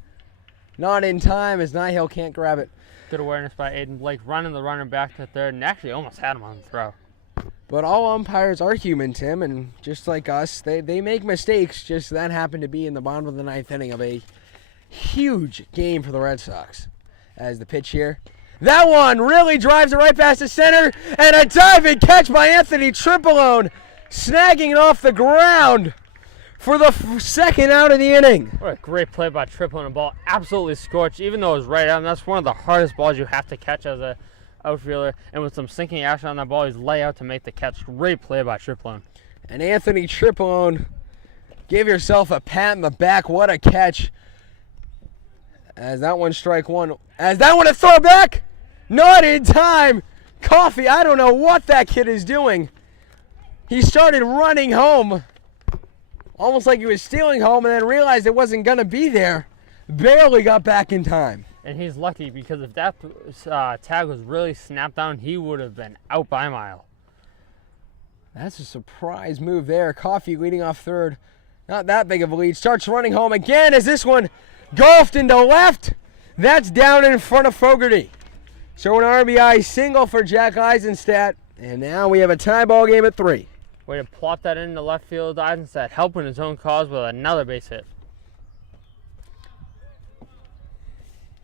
Not in time as Nihill can't grab it. Good awareness by Aiden Blake, running the runner back to third, and actually almost had him on the throw. But all umpires are human, Tim, and just like us, they make mistakes. Just that happened to be in the bottom of the ninth inning of a huge game for the Red Sox. As the pitch here. That one really drives it right past the center, and a diving catch by Anthony Triplone, snagging it off the ground for the second out of the inning. What a great play by Triplone. The ball absolutely scorched, even though it was right out. And that's one of the hardest balls you have to catch as a outfielder, and with some sinking action on that ball, he's lay out to make the catch. Great play by Triplone. And Anthony Triplone, give yourself a pat in the back. What a catch. As that one strike one. As that one a throw back. Not in time. Coffee, I don't know what that kid is doing. He started running home, almost like he was stealing home, and then realized it wasn't going to be there. Barely got back in time. And he's lucky, because if that tag was really snapped down, he would have been out by a mile. That's a surprise move there. Coffee leading off third. Not that big of a lead. Starts running home again as this one golfed into left. That's down in front of Fogarty. So an RBI single for Jack Eisenstadt. And now we have a tie ball game at 3. Way to plop that into left field. Eisenstadt helping his own cause with another base hit.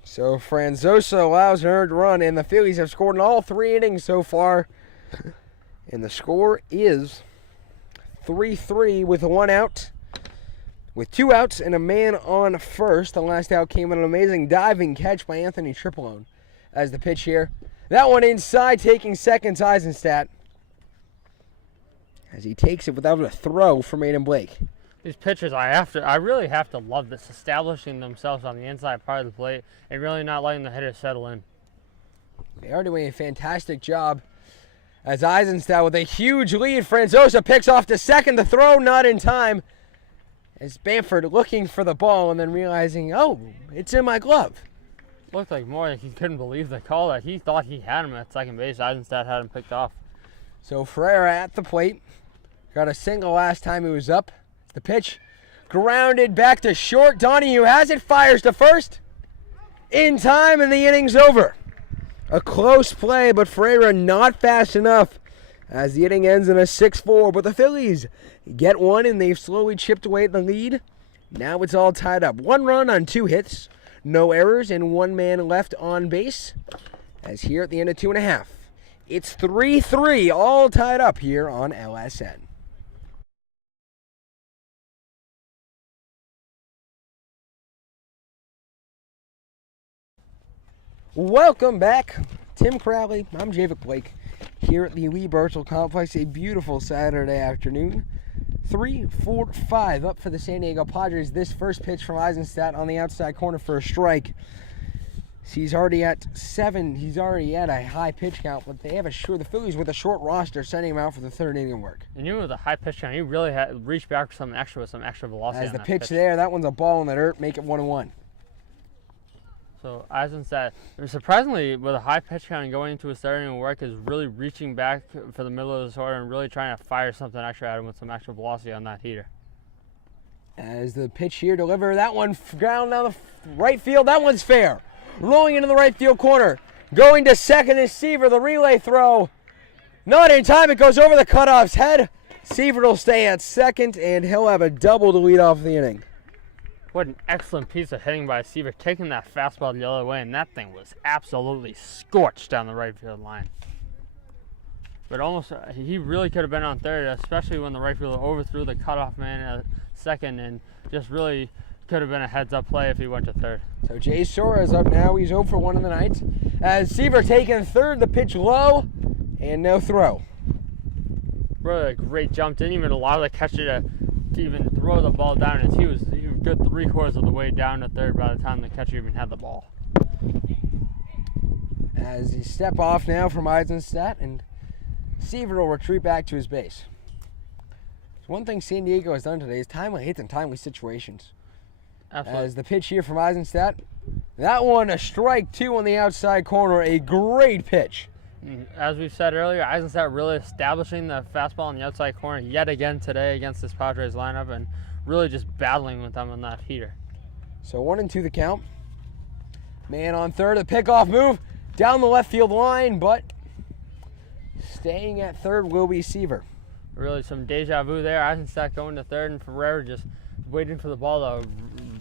So Franzosa allows an earned run, and the Phillies have scored in all 3 innings so far. And the score is 3-3 with 1 out. With 2 outs and a man on first. The last out came with an amazing diving catch by Anthony Triplone. As the pitch here. That one inside, taking second, Eisenstadt. As he takes it without a throw from Aiden Blake. These pitchers, I really have to love this, establishing themselves on the inside part of the plate and really not letting the hitters settle in. They are doing a fantastic job. As Eisenstadt with a huge lead, Franzosa picks off to second. The throw not in time. As Bamford looking for the ball and then realizing, oh, it's in my glove. Looked like more like he couldn't believe the call, that he thought he had him at second base. Eisenstadt had him picked off. So Ferreira at the plate. Got a single last time he was up. The pitch grounded back to short. Donahue has it, fires to first. In time, and the inning's over. A close play, but Ferreira not fast enough as the inning ends in a 6-4. But the Phillies get one, and they've slowly chipped away at the lead. Now it's all tied up. 1 run on 2 hits, no errors, and 1 man left on base. As here at the end of 2.5, it's 3-3, all tied up here on LSN. Welcome back. Tim Crowley, I'm Javik Blake, here at the Lee Birchall Complex. A beautiful Saturday afternoon. 3-4-5 up for the San Diego Padres. This first pitch from Eisenstadt on the outside corner for a strike. He's already at 7. He's already at a high pitch count, but they have the Phillies with a short roster sending him out for the 3rd inning work. And even with a high pitch count, he really had reached back for some extra velocity. As the pitch there, that one's a ball in the dirt, make it 1-1. So Eisenstadt, surprisingly, with a high pitch count and going into his 3rd inning work, is really reaching back for the middle of this order and really trying to fire something extra at him with some extra velocity on that heater. As the pitch here delivered, that one ground down the right field. That one's fair. Rolling into the right field corner. Going to second is Seaver, the relay throw. Not in time, it goes over the cutoff's head. Seaver will stay at second, and he'll have a double to lead off the inning. What an excellent piece of hitting by Seaver, taking that fastball the other way, and that thing was absolutely scorched down the right field line. But almost, he really could have been on third, especially when the right fielder overthrew the cutoff man at second, and just really could have been a heads-up play if he went to third. So Jay Sora is up now. He's 0 for 1 in the night. As Seaver taking third, the pitch low, and no throw. Really a great jump. Didn't even allow the catcher to even throw the ball down, as he was a good 3/4 of the way down to third by the time the catcher even had the ball. As he step off now from Eisenstadt, and Seaver will retreat back to his base. So one thing San Diego has done today is timely hits in timely situations. Absolutely. As the pitch here from Eisenstadt, that one a strike 2 on the outside corner, a great pitch. As we said earlier, Eisenstadt really establishing the fastball on the outside corner yet again today against this Padres lineup, and really just battling with them on that heater. So 1-2 the count. Man on third, the pickoff move. down the left field line, but staying at third will be Seaver. Really some deja vu there. Eisenstadt going to third, and Ferrer just waiting for the ball to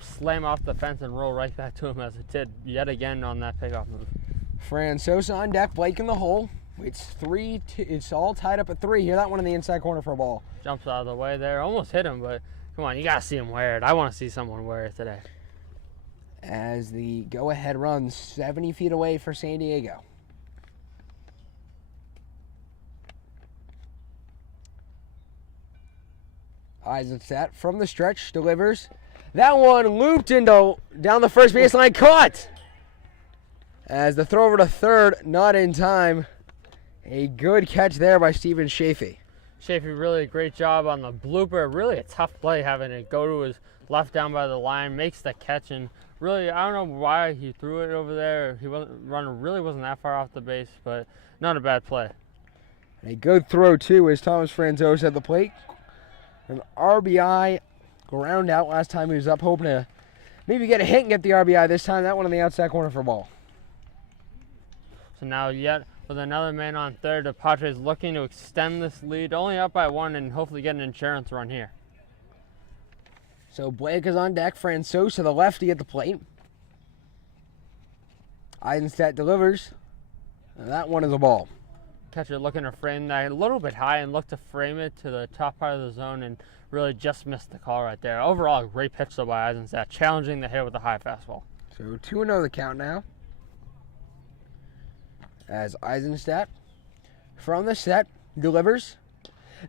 slam off the fence and roll right back to him as it did yet again on that pickoff move. Francosa on deck, Blake in the hole. It's all tied up at 3 here. That one in the inside corner for a ball. Jumps out of the way there. Almost hit him, but come on, you got to see him wear it. I want to see someone wear it today. As the go-ahead runs 70 feet away for San Diego. Eisenstadt from the stretch delivers. That one looped down the first baseline, caught! As the throw over to third, not in time. A good catch there by Steven Chafee. Chafee, really a great job on the blooper. Really a tough play having it go to his left down by the line, makes the catch, and really, I don't know why he threw it over there. Runner wasn't that far off the base, but not a bad play. A good throw, too, as Thomas Francosa at the plate. An RBI ground out last time he was up, hoping to maybe get a hit and get the RBI this time. That one on the outside corner for a ball. So now yet with another man on third, the Padres looking to extend this lead, only up by 1, and hopefully get an insurance run here. So Blake is on deck. Francosa to the lefty at the plate. Eisenstadt delivers. And that one is a ball. Catcher looking to frame that a little bit high and look to frame it to the top part of the zone and really just missed the call right there. Overall, a great pitch though by Eisenstadt, challenging the hit with a high fastball. So 2-0 the count now. As Eisenstadt from the set delivers.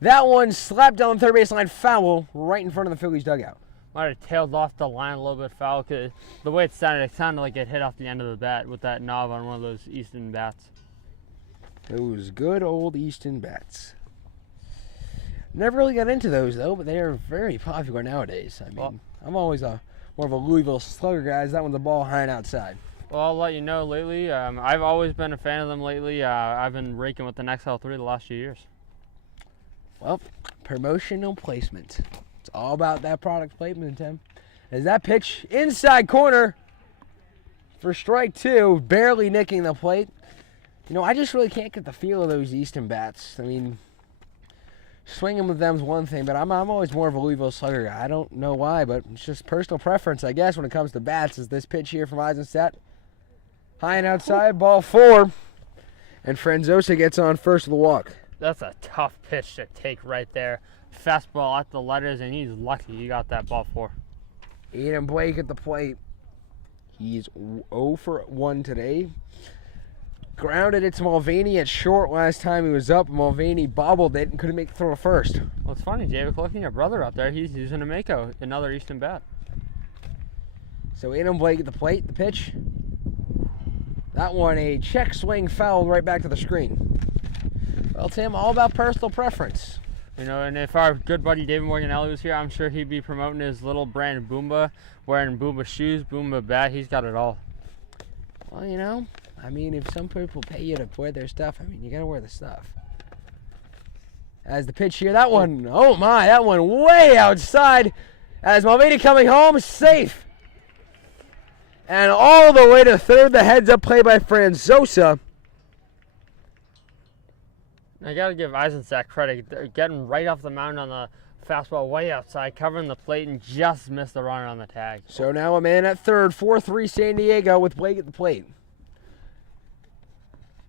That one slapped down third baseline, foul right in front of the Phillies dugout. Might have tailed off the line a little bit foul, because the way it sounded like it hit off the end of the bat with that knob on one of those Easton bats. Those good old Easton bats. Never really got into those though, but they are very popular nowadays. I mean, I'm always more of a Louisville Slugger guy. That one's a ball high and outside. Well, I'll let you know lately. I've always been a fan of them lately. I've been raking with the XL3 the last few years. Well, promotional placement. It's all about that product placement, Tim. As that pitch inside corner for strike 2, barely nicking the plate. You know, I just really can't get the feel of those Easton bats. I mean, swinging with them's one thing, but I'm always more of a Louisville Slugger guy. I don't know why, but it's just personal preference, I guess, when it comes to bats. Is this pitch here from Eisenstadt? High and outside, ball 4. And Francosa gets on first of the walk. That's a tough pitch to take right there. Fastball at the letters, and he's lucky he got that ball 4. Aiden Blake at the plate. He's 0 for 1 today. Grounded it to Mulvaney at short last time he was up. Mulvaney bobbled it and couldn't make the throw to first. Well, it's funny, David, looking at your brother out there. He's using a Mako, another Easton bat. So Aiden Blake at the plate, the pitch. That one, a check swing foul right back to the screen. Well, Tim, all about personal preference. You know, and if our good buddy David Morganelli was here, I'm sure he'd be promoting his little brand Boomba, wearing Boomba shoes, Boomba bat. He's got it all. Well, you know, I mean, if some people pay you to wear their stuff, I mean, you gotta wear the stuff. As the pitch here, that one, oh my, that one way outside. As Mulvaney coming home, safe. And all the way to third, the heads-up play by Francosa. I got to give Eisenstadt credit. They're getting right off the mound on the fastball way outside, covering the plate, and just missed the runner on the tag. So now a man at third, 4-3 San Diego with Blake at the plate.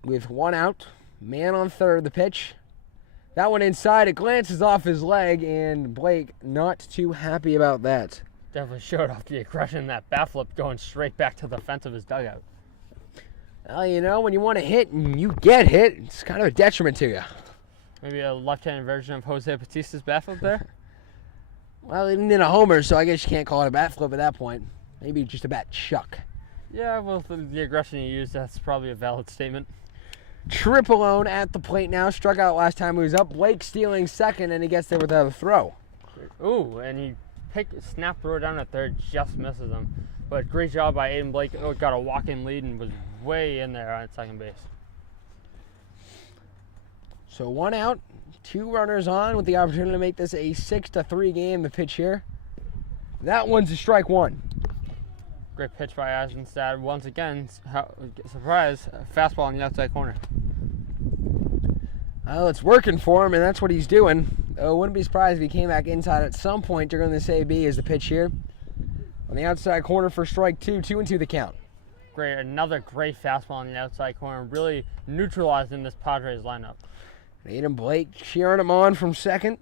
With 1 out, man on third, the pitch. That one inside, it glances off his leg, and Blake not too happy about that. Definitely showed off the aggression, that bat flip going straight back to the fence of his dugout. Well, you know, when you want to hit and you get hit, it's kind of a detriment to you. Maybe a left-handed version of Jose Batista's bat flip there? Well, he didn't hit a homer, so I guess you can't call it a bat flip at that point. Maybe just a bat chuck. Yeah, well, the aggression he used, that's probably a valid statement. Triple-own at the plate now. Struck out last time he was up. Blake stealing second, and he gets there without a throw. Ooh, and he snap throw down at third, just misses him. But great job by Aiden Blake. Got a walk-in lead and was way in there on second base. So 1 out, 2 runners on with the opportunity to make this a 6-3 game. The pitch here. That one's a strike 1. Great pitch by Eisenstadt. Once again, surprise, fastball on the outside corner. Well, it's working for him, and that's what he's doing. Wouldn't be surprised if he came back inside at some point during this AB as the pitch here. On the outside corner for strike 2, 2-2 the count. Great, another great fastball on the outside corner, really neutralizing this Padres lineup. Aiden Blake cheering him on from second.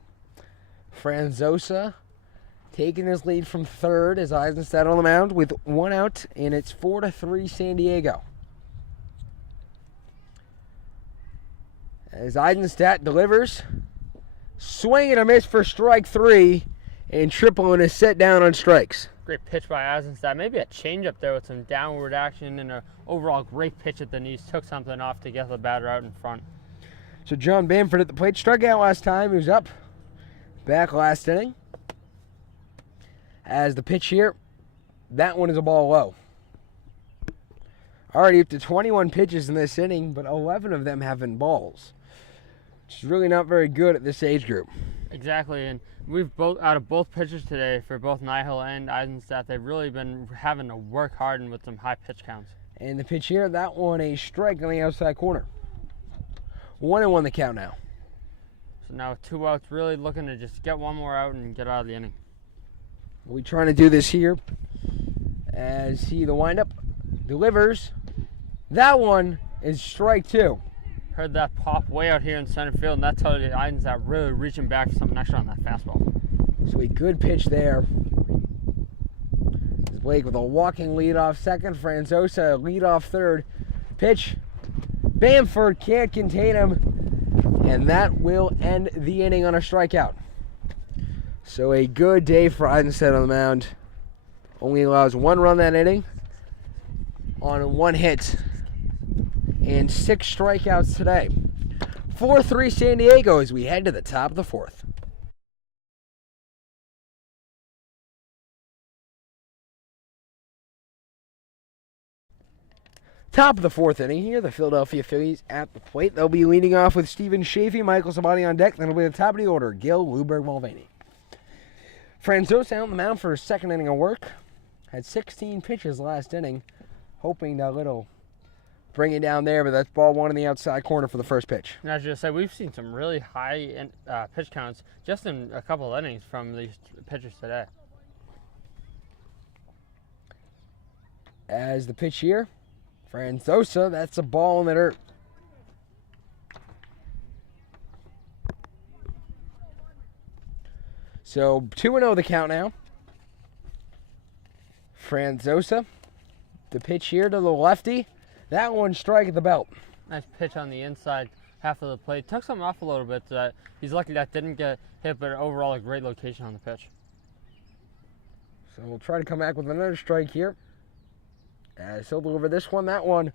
Franzosa taking his lead from third as Eisenstadt on the mound with 1 out, and it's 4-3 San Diego. As Eisenstadt delivers, swing and a miss for strike 3, and Triplin is set down on strikes. Great pitch by Eisenstadt. Maybe a changeup there with some downward action and an overall great pitch at the knees. Took something off to get the batter out in front. So John Bamford at the plate, struck out last time. He was up back last inning. As the pitch here, that one is a ball low. Already up to 21 pitches in this inning, but 11 of them have been balls. Which is really not very good at this age group. Exactly, and we've both out of both pitchers today for both Nihil and Eisenstadt. They've really been having to work hard and with some high pitch counts. And the pitch here, that one a strike on the outside corner. 1-1 the count now. So now with 2 outs, really looking to just get one more out and get out of the inning. We're trying to do this here as he, the windup, delivers. That one is strike 2. Heard that pop way out here in center field, and that tells you Eisenstadt really reaching back for something extra on that fastball. So a good pitch there. This is Blake with a walking lead off second. Franzosa lead off third. Pitch. Bamford can't contain him, and that will end the inning on a strikeout. So a good day for Eisenstadt on the mound. Only allows 1 run that inning on 1 hit and 6 strikeouts today. 4-3 San Diego as we head to the top of the 4th. Top of the 4th inning here, the Philadelphia Phillies at the plate. They'll be leading off with Stephen Chafee, Michael Sabati on deck. Then it'll be the top of the order, Gil, Luberg, Mulvaney. Franzosa out on the mound for his second inning of work. Had 16 pitches last inning, hoping that little bring it down there, but that's ball 1 in the outside corner for the first pitch. And as you said, we've seen some really high pitch counts just in a couple of innings from these pitchers today. As the pitch here, Franzosa, that's a ball in the dirt. So 2-0 the count now. Franzosa, the pitch here to the lefty. That one strike at the belt. Nice pitch on the inside half of the plate. Took something off a little bit. He's lucky that didn't get hit, but overall a great location on the pitch. So we'll try to come back with another strike here. As he'll deliver this one, that one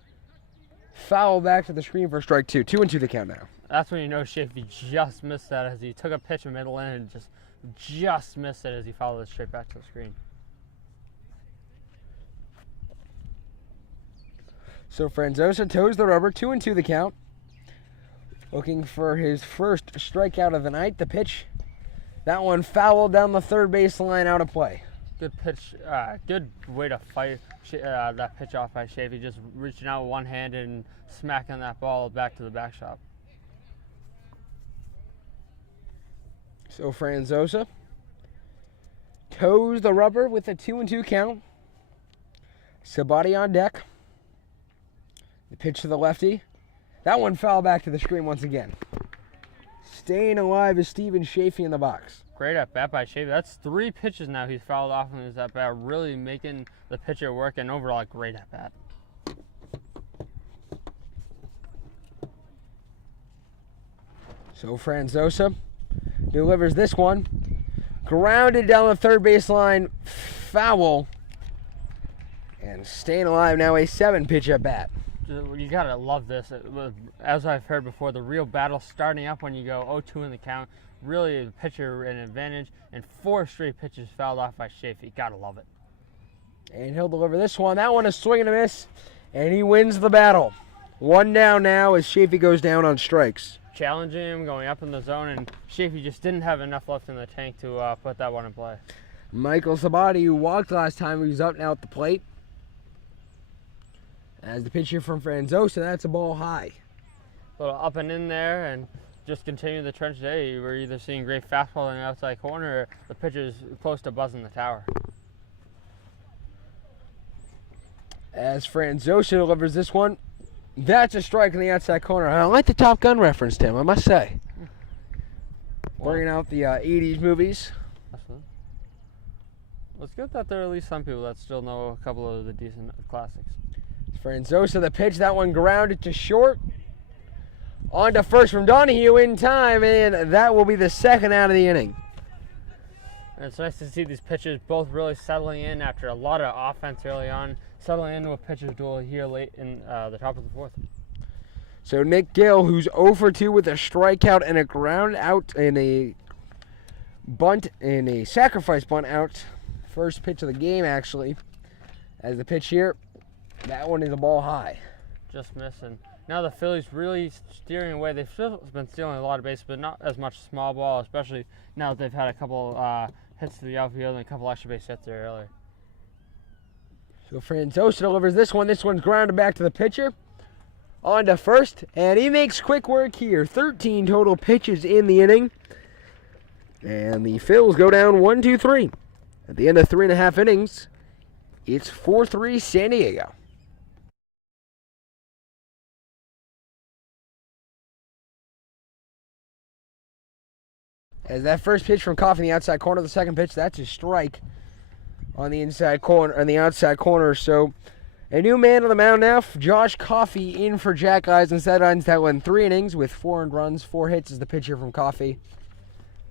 foul back to the screen for strike 2. 2-2 the count now. That's when you know Chafee just missed that as he took a pitch in middle in and just missed it as he followed it straight back to the screen. So Franzosa toes the rubber, 2-2 the count. Looking for his first strikeout of the night. The pitch, that one fouled down the third base line, out of play. Good pitch, good way to fight that pitch off by Chafee, just reaching out with one hand and smacking that ball back to the backstop. So Franzosa toes the rubber with a 2-2 count. Sabati on deck. The pitch to the lefty. That one foul back to the screen once again. Staying alive is Stephen Chafee in the box. Great at bat by Chafee. That's 3 pitches now he's fouled off in his at bat, really making the pitcher work, and overall great at bat. So Franzosa delivers this one. Grounded down the third base line. Foul. And staying alive now, a 7-pitch at bat. You gotta love this. As I've heard before, the real battle starting up when you go 0-2 in the count. Really, the pitcher an advantage, and 4 straight pitches fouled off by Chafee. Gotta love it. And he'll deliver this one. That one is swing and a miss, and he wins the battle. 1 down now as Chafee goes down on strikes. Challenging him, going up in the zone, and Chafee just didn't have enough left in the tank to put that one in play. Michael Sabati, who walked last time, he's up now at the plate. As the pitch here from Franzosa, that's a ball high. A little up and in there, and just continue the trend today. We're either seeing great fastball in the outside corner, or the pitch is close to buzzing the tower. As Franzosa delivers this one, that's a strike in the outside corner. I like the Top Gun reference, Tim, I must say. Bringing out the 80s movies. Absolutely. Well, it's good that there are at least some people that still know a couple of the decent classics. Franzosa, the pitch, that one grounded to short. On to first from Donahue in time, and that will be the second out of the inning. And it's nice to see these pitchers both really settling in after a lot of offense early on, settling into a pitcher's duel here late in the top of the fourth. So Nick Gill, who's 0 for 2 with a strikeout and a ground out and a bunt and a sacrifice bunt out. First pitch of the game, actually. As the pitch here, that one is a ball high. Just missing. Now the Phillies really steering away. They've still been stealing a lot of bases, but not as much small ball, especially now that they've had a couple hits to the outfield and a couple extra base hits there earlier. So Franzosa delivers this one. This one's grounded back to the pitcher. On to first, and he makes quick work here. 13 total pitches in the inning. And the Phils go down 1-2-3. At the end of 3.5 innings, it's 4-3 San Diego. As that first pitch from Coffey in the outside corner, the second pitch, that's a strike on the inside corner, on the outside corner. So a new man on the mound now, Josh Coffey in for Jack Eisenstadt. That went 3 innings with 4 earned runs, 4 hits is the pitcher from Coffey.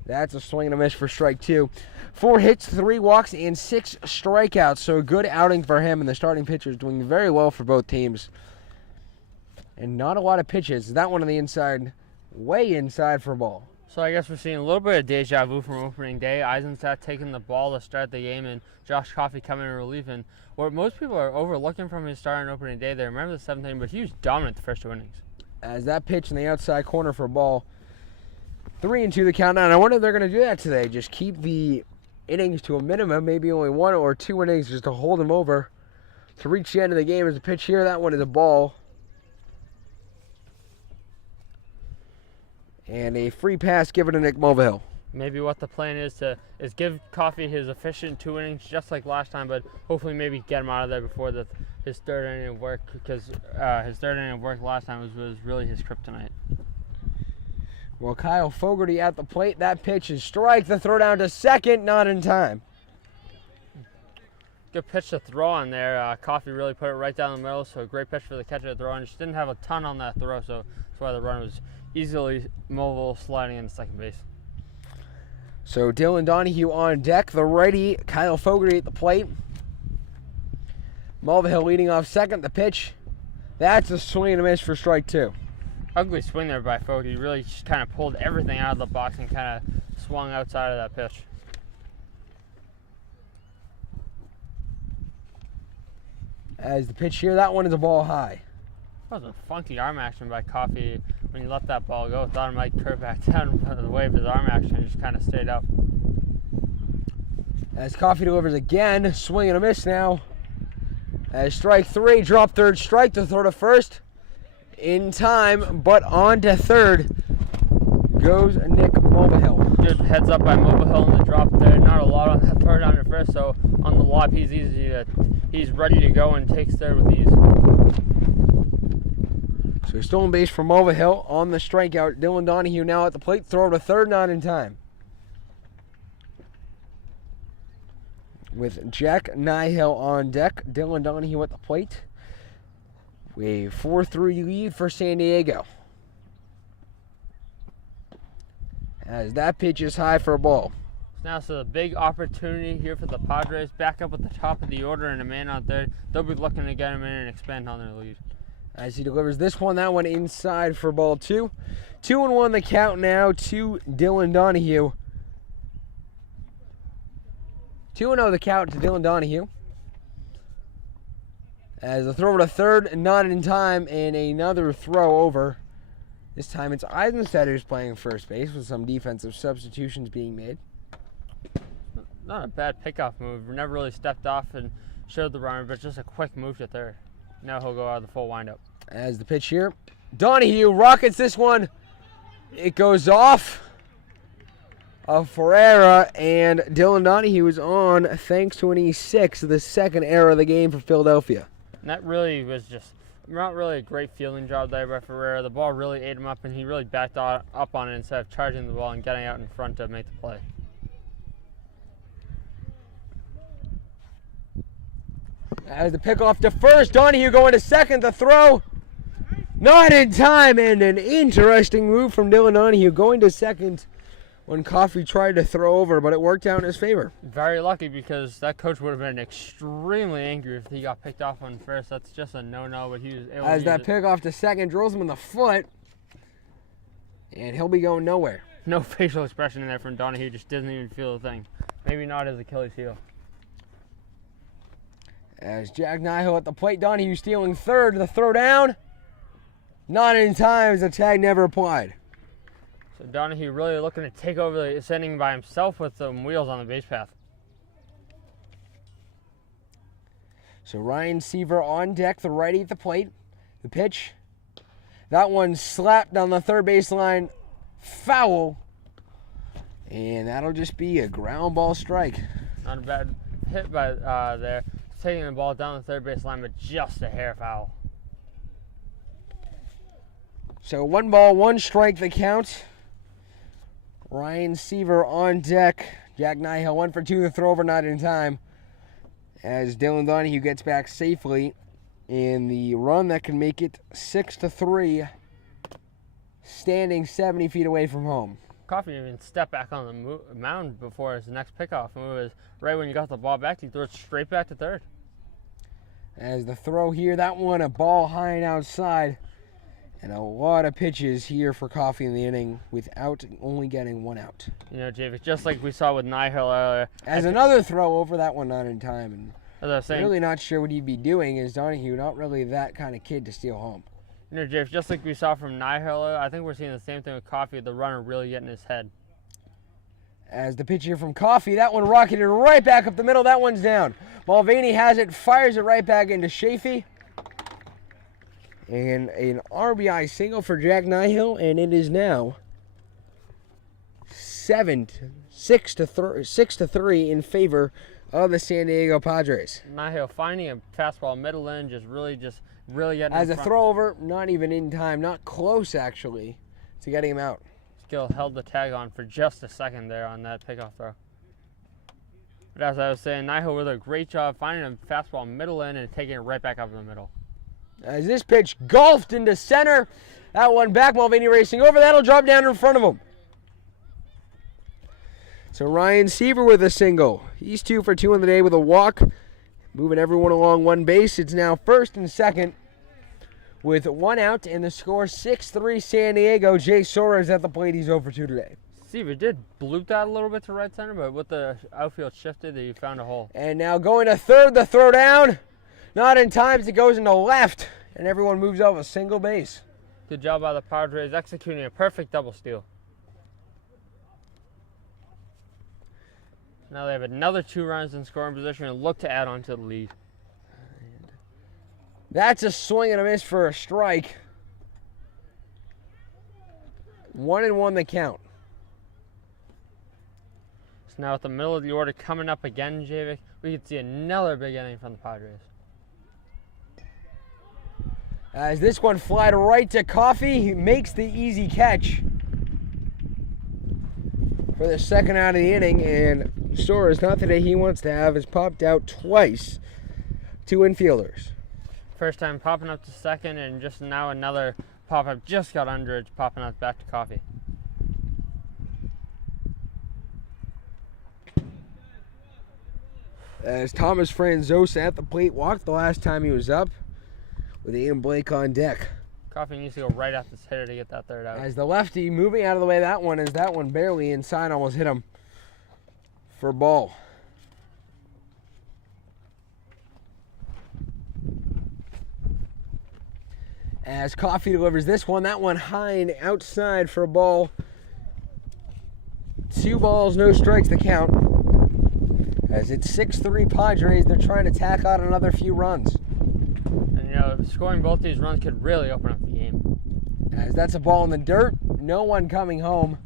That's a swing and a miss for strike 2. 4 hits, 3 walks, and 6 strikeouts. So a good outing for him, and the starting pitcher is doing very well for both teams. And not a lot of pitches. That one on the inside, way inside for a ball. So I guess we're seeing a little bit of deja vu from opening day. Eisenstadt taking the ball to start the game, and Josh Coffey coming in relief. And what most people are overlooking from his start on opening day, they remember the 7th inning, but he was dominant the first 2 innings. As that pitch in the outside corner for a ball. 3-2 the count now. And I wonder if they're going to do that today. Just keep the innings to a minimum, maybe only 1 or 2 innings just to hold them over to reach the end of the game. As a pitch here, that one is a ball. And a free pass given to Nick Mulvihill. Maybe what the plan is give Coffey his efficient 2 innings just like last time, but hopefully maybe get him out of there before his 3rd inning of work, because his 3rd inning of work last time was really his kryptonite. Well, Kyle Fogarty at the plate. That pitch is strike. The throw down to second, not in time. Good pitch to throw on there. Coffey really put it right down the middle, so a great pitch for the catcher to throw on. Just didn't have a ton on that throw, so that's why the run was easily mobile, sliding into second base. So Dylan Donahue on deck. The righty, Kyle Fogarty at the plate. Mulvihill leading off second. The pitch, that's a swing and a miss for strike 2. Ugly swing there by Fogarty. He really just kind of pulled everything out of the box and kind of swung outside of that pitch. As the pitch here, that one is a ball high. That was a funky arm action by Coffey when he let that ball go. Thought it might curve back down by the way of his arm action, and just kind of stayed up. As Coffey delivers again, swing and a miss now. As strike 3, drop third strike to throw to first. In time, but on to third goes Nick Mulvihill. Good heads up by Mulvihill in the drop there. Not a lot on that third under first, so on the lob he's ready to go and takes third with ease. So stolen base for Mulvihill on the strikeout. Dylan Donahue now at the plate. Throw to third, not in time. With Jack Nihill on deck, Dylan Donahue at the plate. A 4-3 lead for San Diego. As that pitch is high for a ball. Now, so a big opportunity here for the Padres. Back up at the top of the order and a man out there. They'll be looking to get him in and expand on their lead. As he delivers this one, that one inside for ball 2. 2-1 the count now to Dylan Donahue. 2-0 the count to Dylan Donahue. As a throw to third, not in time, and another throw over. This time it's Eisenstadt who's playing first base with some defensive substitutions being made. Not a bad pickoff move. Never really stepped off and showed the runner, but just a quick move to third. Now he'll go out of the full windup. As the pitch here, Donahue rockets this one. It goes off of Ferreira, and Dylan Donahue is on thanks to an E6, the second error of the game for Philadelphia. And that really was just not really a great fielding job there by Ferreira. The ball really ate him up, and he really backed up on it instead of charging the ball and getting out in front to make the play. As the pickoff to first, Donahue going to second. The throw, not in time, and an interesting move from Dylan Donahue going to second when Coffey tried to throw over, but it worked out in his favor. Very lucky, because that coach would have been extremely angry if he got picked off on first. That's just a no-no, but he was able As to that pickoff to second drills him in the foot, and he'll be going nowhere. No facial expression in there from Donahue, just doesn't even feel a thing. Maybe not his Achilles heel. As Jack Nihill at the plate, Donahue stealing third. The throw down, not in time, as the tag never applied. So Donahue really looking to take over the inning by himself with some wheels on the base path. So Ryan Seaver on deck, the righty at the plate. The pitch, that one slapped down the third baseline, foul, and that'll just be a ground ball strike. Not a bad hit by there. Taking the ball down the third base line, but just a hair foul. So 1 ball, 1 strike the count. Ryan Seaver on deck. Jack Nihill 1 for 2, the throw over not in time. As Dylan Donahue gets back safely in the run that can make it 6-3, standing 70 feet away from home. Coffey didn't even step back on the mound before his next pickoff move. Was right when you got the ball back, he threw it straight back to third. As the throw here, that one a ball high and outside, and a lot of pitches here for Coffey in the inning without only getting 1 out. You know, Javis, just like we saw with Nihill earlier. As another throw over, that one not in time, and as I was saying, really not sure what he'd be doing. Is Donahue not really that kind of kid to steal home? You know, Javis, just like we saw from Nihill, I think we're seeing the same thing with Coffey, the runner really getting his head. As the pitch here from Coffey, that one rocketed right back up the middle. That one's down. Mulvaney has it, fires it right back into Chafee. And an RBI single for Jack Nihill, and it is now 6-3 in favor of the San Diego Padres. Nihill finding a fastball middle in, really getting As in a front. throw over, not even in time, not close actually, to getting him out. Skill held the tag on for just a second there on that pickoff throw. But as I was saying, Nihill with a great job finding a fastball middle in and taking it right back up in the middle. As this pitch golfed into center, that one back, Mulvaney racing over, that'll drop down in front of him. So Ryan Seaver with a single. He's 2 for 2 on the day with a walk, moving everyone along one base. It's now first and second with 1 out, and the score 6-3 San Diego. Jay Soares at the plate. He's 0 for 2 today. Seaver did bloop that a little bit to right center, but with the outfield shifted, he found a hole. And now going to third, the throw down. Not in time, it goes into left, and everyone moves off a single base. Good job by the Padres executing a perfect double steal. Now they have another 2 runs in scoring position and look to add on to the lead. That's a swing and a miss for a strike. 1-1 the count. So now at the middle of the order coming up again, Javik, we could see another big inning from the Padres. As this one flied right to Coffey, he makes the easy catch for the second out of the inning, and Soares, not the day he wants to have, has popped out twice to infielders. First time popping up to second, and just now another pop-up just got under it, popping up back to Coffey. As Thomas Franzosa at the plate walked the last time he was up, with Ian Blake on deck. Coffey needs to go right at this hitter to get that third out. As the lefty moving out of the way, that one barely inside, almost hit him for ball. As Coffey delivers this one, that one high and outside for a ball. 2 balls, no strikes the count. As it's 6-3 Padres, they're trying to tack on another few runs. And scoring both these runs could really open up the game. As that's a ball in the dirt, no one coming home.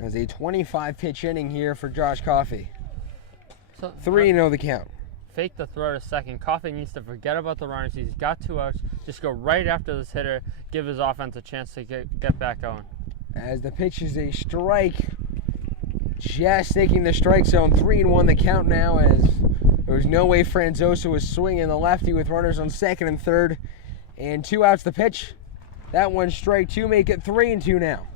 As a 25-pitch inning here for Josh Coffey. So, 3-0 the count. Fake the throw to second. Coffey needs to forget about the runners. He's got 2 outs. Just go right after this hitter. Give his offense a chance to get back going. As the pitch is a strike. Just taking the strike zone. 3-1 the count now, as there was no way Franzosa was swinging the lefty with runners on second and third. And 2 outs the pitch. That one strike 2, make it 3-2 now.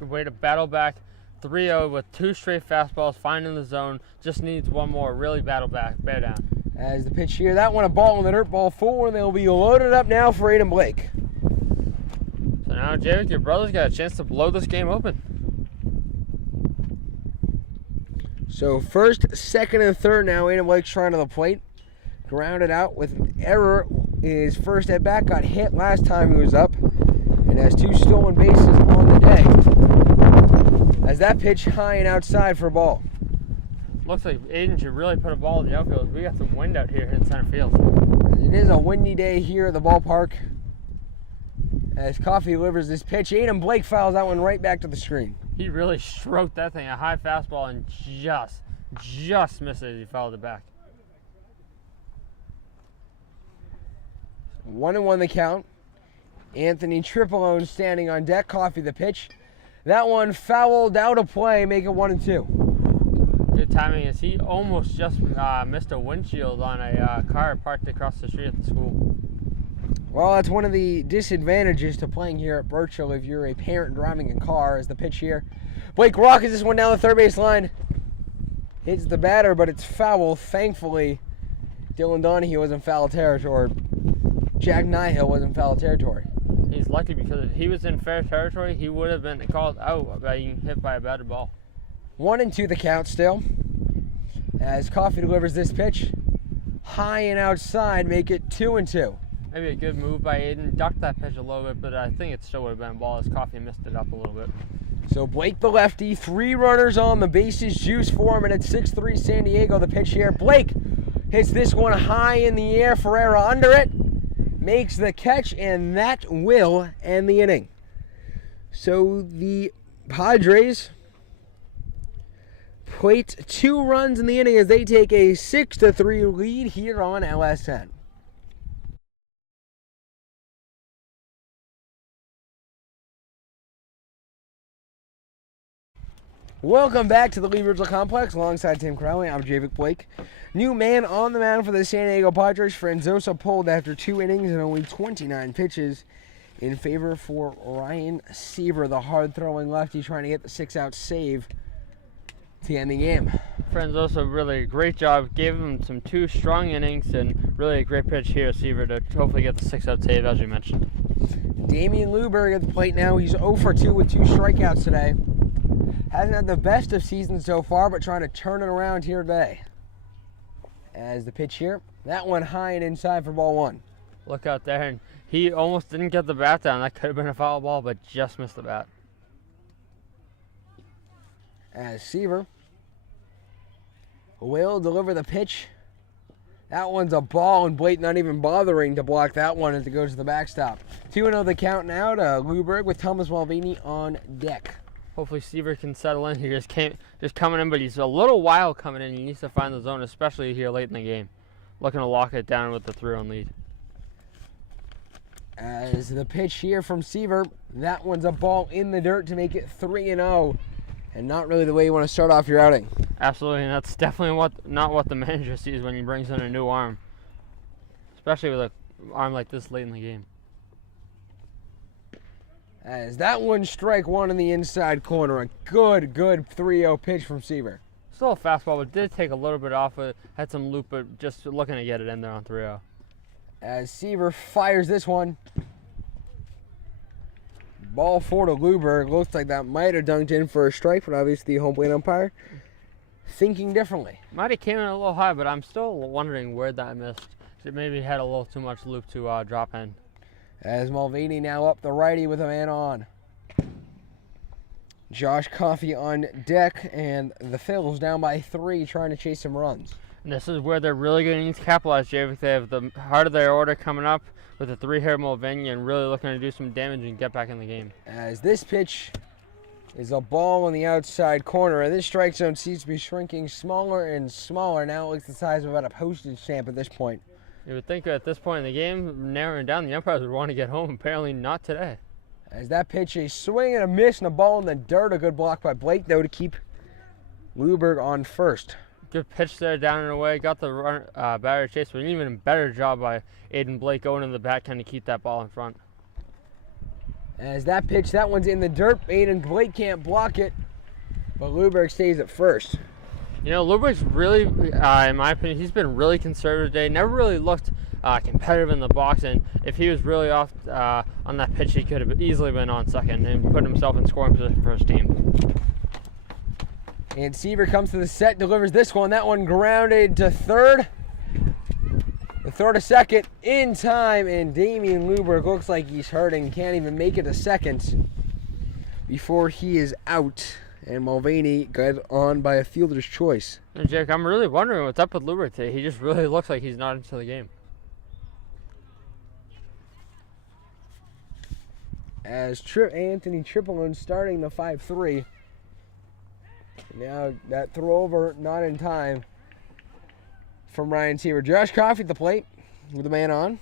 Good way to battle back. 3-0 with 2 straight fastballs, finding the zone. Just needs one more. Really battle back. Bear down. As the pitch here, that one a ball in the dirt, ball 4. They'll be loaded up now for Aiden Blake. So now, Jared, your brother's got a chance to blow this game open. So first, second, and third now. Aiden Blake's trying to the plate. Grounded out with an error. His first at bat got hit last time he was up. And has 2 stolen bases on the day. As that pitch high and outside for a ball. Looks like Aiden should really put a ball in the outfield. We got some wind out here in center field. It is a windy day here at the ballpark. As Coffey delivers this pitch, Aiden Blake fouls that one right back to the screen. He really stroked that thing, a high fastball, and just missed it as he fouled it back. 1-1 the count. Anthony Tripolone standing on deck. Coffey the pitch. That one fouled out of play, make it 1-2. Good timing, as he almost just missed a windshield on a car parked across the street at the school. Well, that's one of the disadvantages to playing here at Birchill if you're a parent driving a car, is the pitch here. Blake rockets this one down the third base line. Hits the batter, but it's foul. Thankfully, Dylan Donahue was in foul territory. Jack Nihill was in foul territory. He's lucky, because if he was in fair territory, he would have been called out by being hit by a batted ball. 1-2 the count still. As Coffey delivers this pitch. High and outside, make it 2-2. Maybe a good move by Aiden. Ducked that pitch a little bit, but I think it still would have been a ball as Coffey missed it up a little bit. So Blake the lefty, 3 runners on, the bases juice for him, and it's 6-3 San Diego. The pitch here. Blake hits this one high in the air. Ferreira under it. Makes the catch, and that will end the inning. So the Padres plate 2 runs in the inning as they take a 6-3 lead here on LS10. Welcome back to the Lee Ridgel Complex. Alongside Tim Crowley, I'm Javik Blake. New man on the mound for the San Diego Padres. Franzosa pulled after 2 innings and only 29 pitches in favor for Ryan Seaver, the hard-throwing lefty, trying to get the 6-out save to end the game. Franzosa really a great job. Gave him some 2 strong innings, and really a great pitch here, Seaver, to hopefully get the 6-out save, as you mentioned. Damian Luberg at the plate now. He's 0 for 2 with 2 strikeouts today. Hasn't had the best of seasons so far, but trying to turn it around here today. As the pitch here, that one high and inside for ball 1. Look out there, and he almost didn't get the bat down. That could have been a foul ball, but just missed the bat. As Seaver will deliver the pitch. That one's a ball, and Blake not even bothering to block that one as it goes to the backstop. 2-0 the count now to Luberg with Thomas Malvini on deck. Hopefully Seaver can settle in. He just coming in, but he's a little wild coming in. He needs to find the zone, especially here late in the game. Looking to lock it down with the 3-run lead. As the pitch here from Seaver, that one's a ball in the dirt to make it 3-0. And not really the way you want to start off your outing. Absolutely, and that's definitely not what the manager sees when he brings in a new arm. Especially with an arm like this late in the game. As that one strike 1 in the inside corner. A good 3-0 pitch from Seaver. Still a fastball, but did take a little bit off it. Had some loop, but just looking to get it in there on 3-0. As Seaver fires this one. Ball 4 to Luberg. Looks like that might have dunked in for a strike, but obviously the home plate umpire thinking differently. Might have came in a little high, but I'm still wondering where that missed. It maybe had a little too much loop to drop in. As Malvini now up the righty with a man on. Josh Coffey on deck, and the Phillies down by 3 trying to chase some runs. And this is where they're really going to need to capitalize, Javik. They have the heart of their order coming up with the 3-hitter Mulvaney and really looking to do some damage and get back in the game. As this pitch is a ball in the outside corner, and this strike zone seems to be shrinking smaller and smaller. Now it looks the size of about a postage stamp at this point. You would think at this point in the game, narrowing down, the umpires would want to get home. Apparently not today. As that pitch, a swing and a miss and a ball in the dirt. A good block by Blake, though, to keep Luberg on first. Good pitch there, down and away. Got the run, batter chase, but an even better job by Aiden Blake going to the bat, kind of keep that ball in front. As that pitch, that one's in the dirt. Aiden Blake can't block it, but Luberg stays at first. You know, Luberg's really, in my opinion, he's been really conservative today. Never really looked competitive in the box, and if he was really off on that pitch, he could have easily been on second and put himself in scoring position for his team. And Seaver comes to the set, delivers this one. That one grounded to third. The throw to second in time, and Damian Luberg looks like he's hurting. Can't even make it to second before he is out. And Mulvaney got on by a fielder's choice. And Jake, I'm really wondering what's up with Luberg today. He just really looks like he's not into the game. As Anthony Triplone starting the 5-3. Now that throw over, not in time from Ryan Seaver. Josh Coffey at the plate with the man on.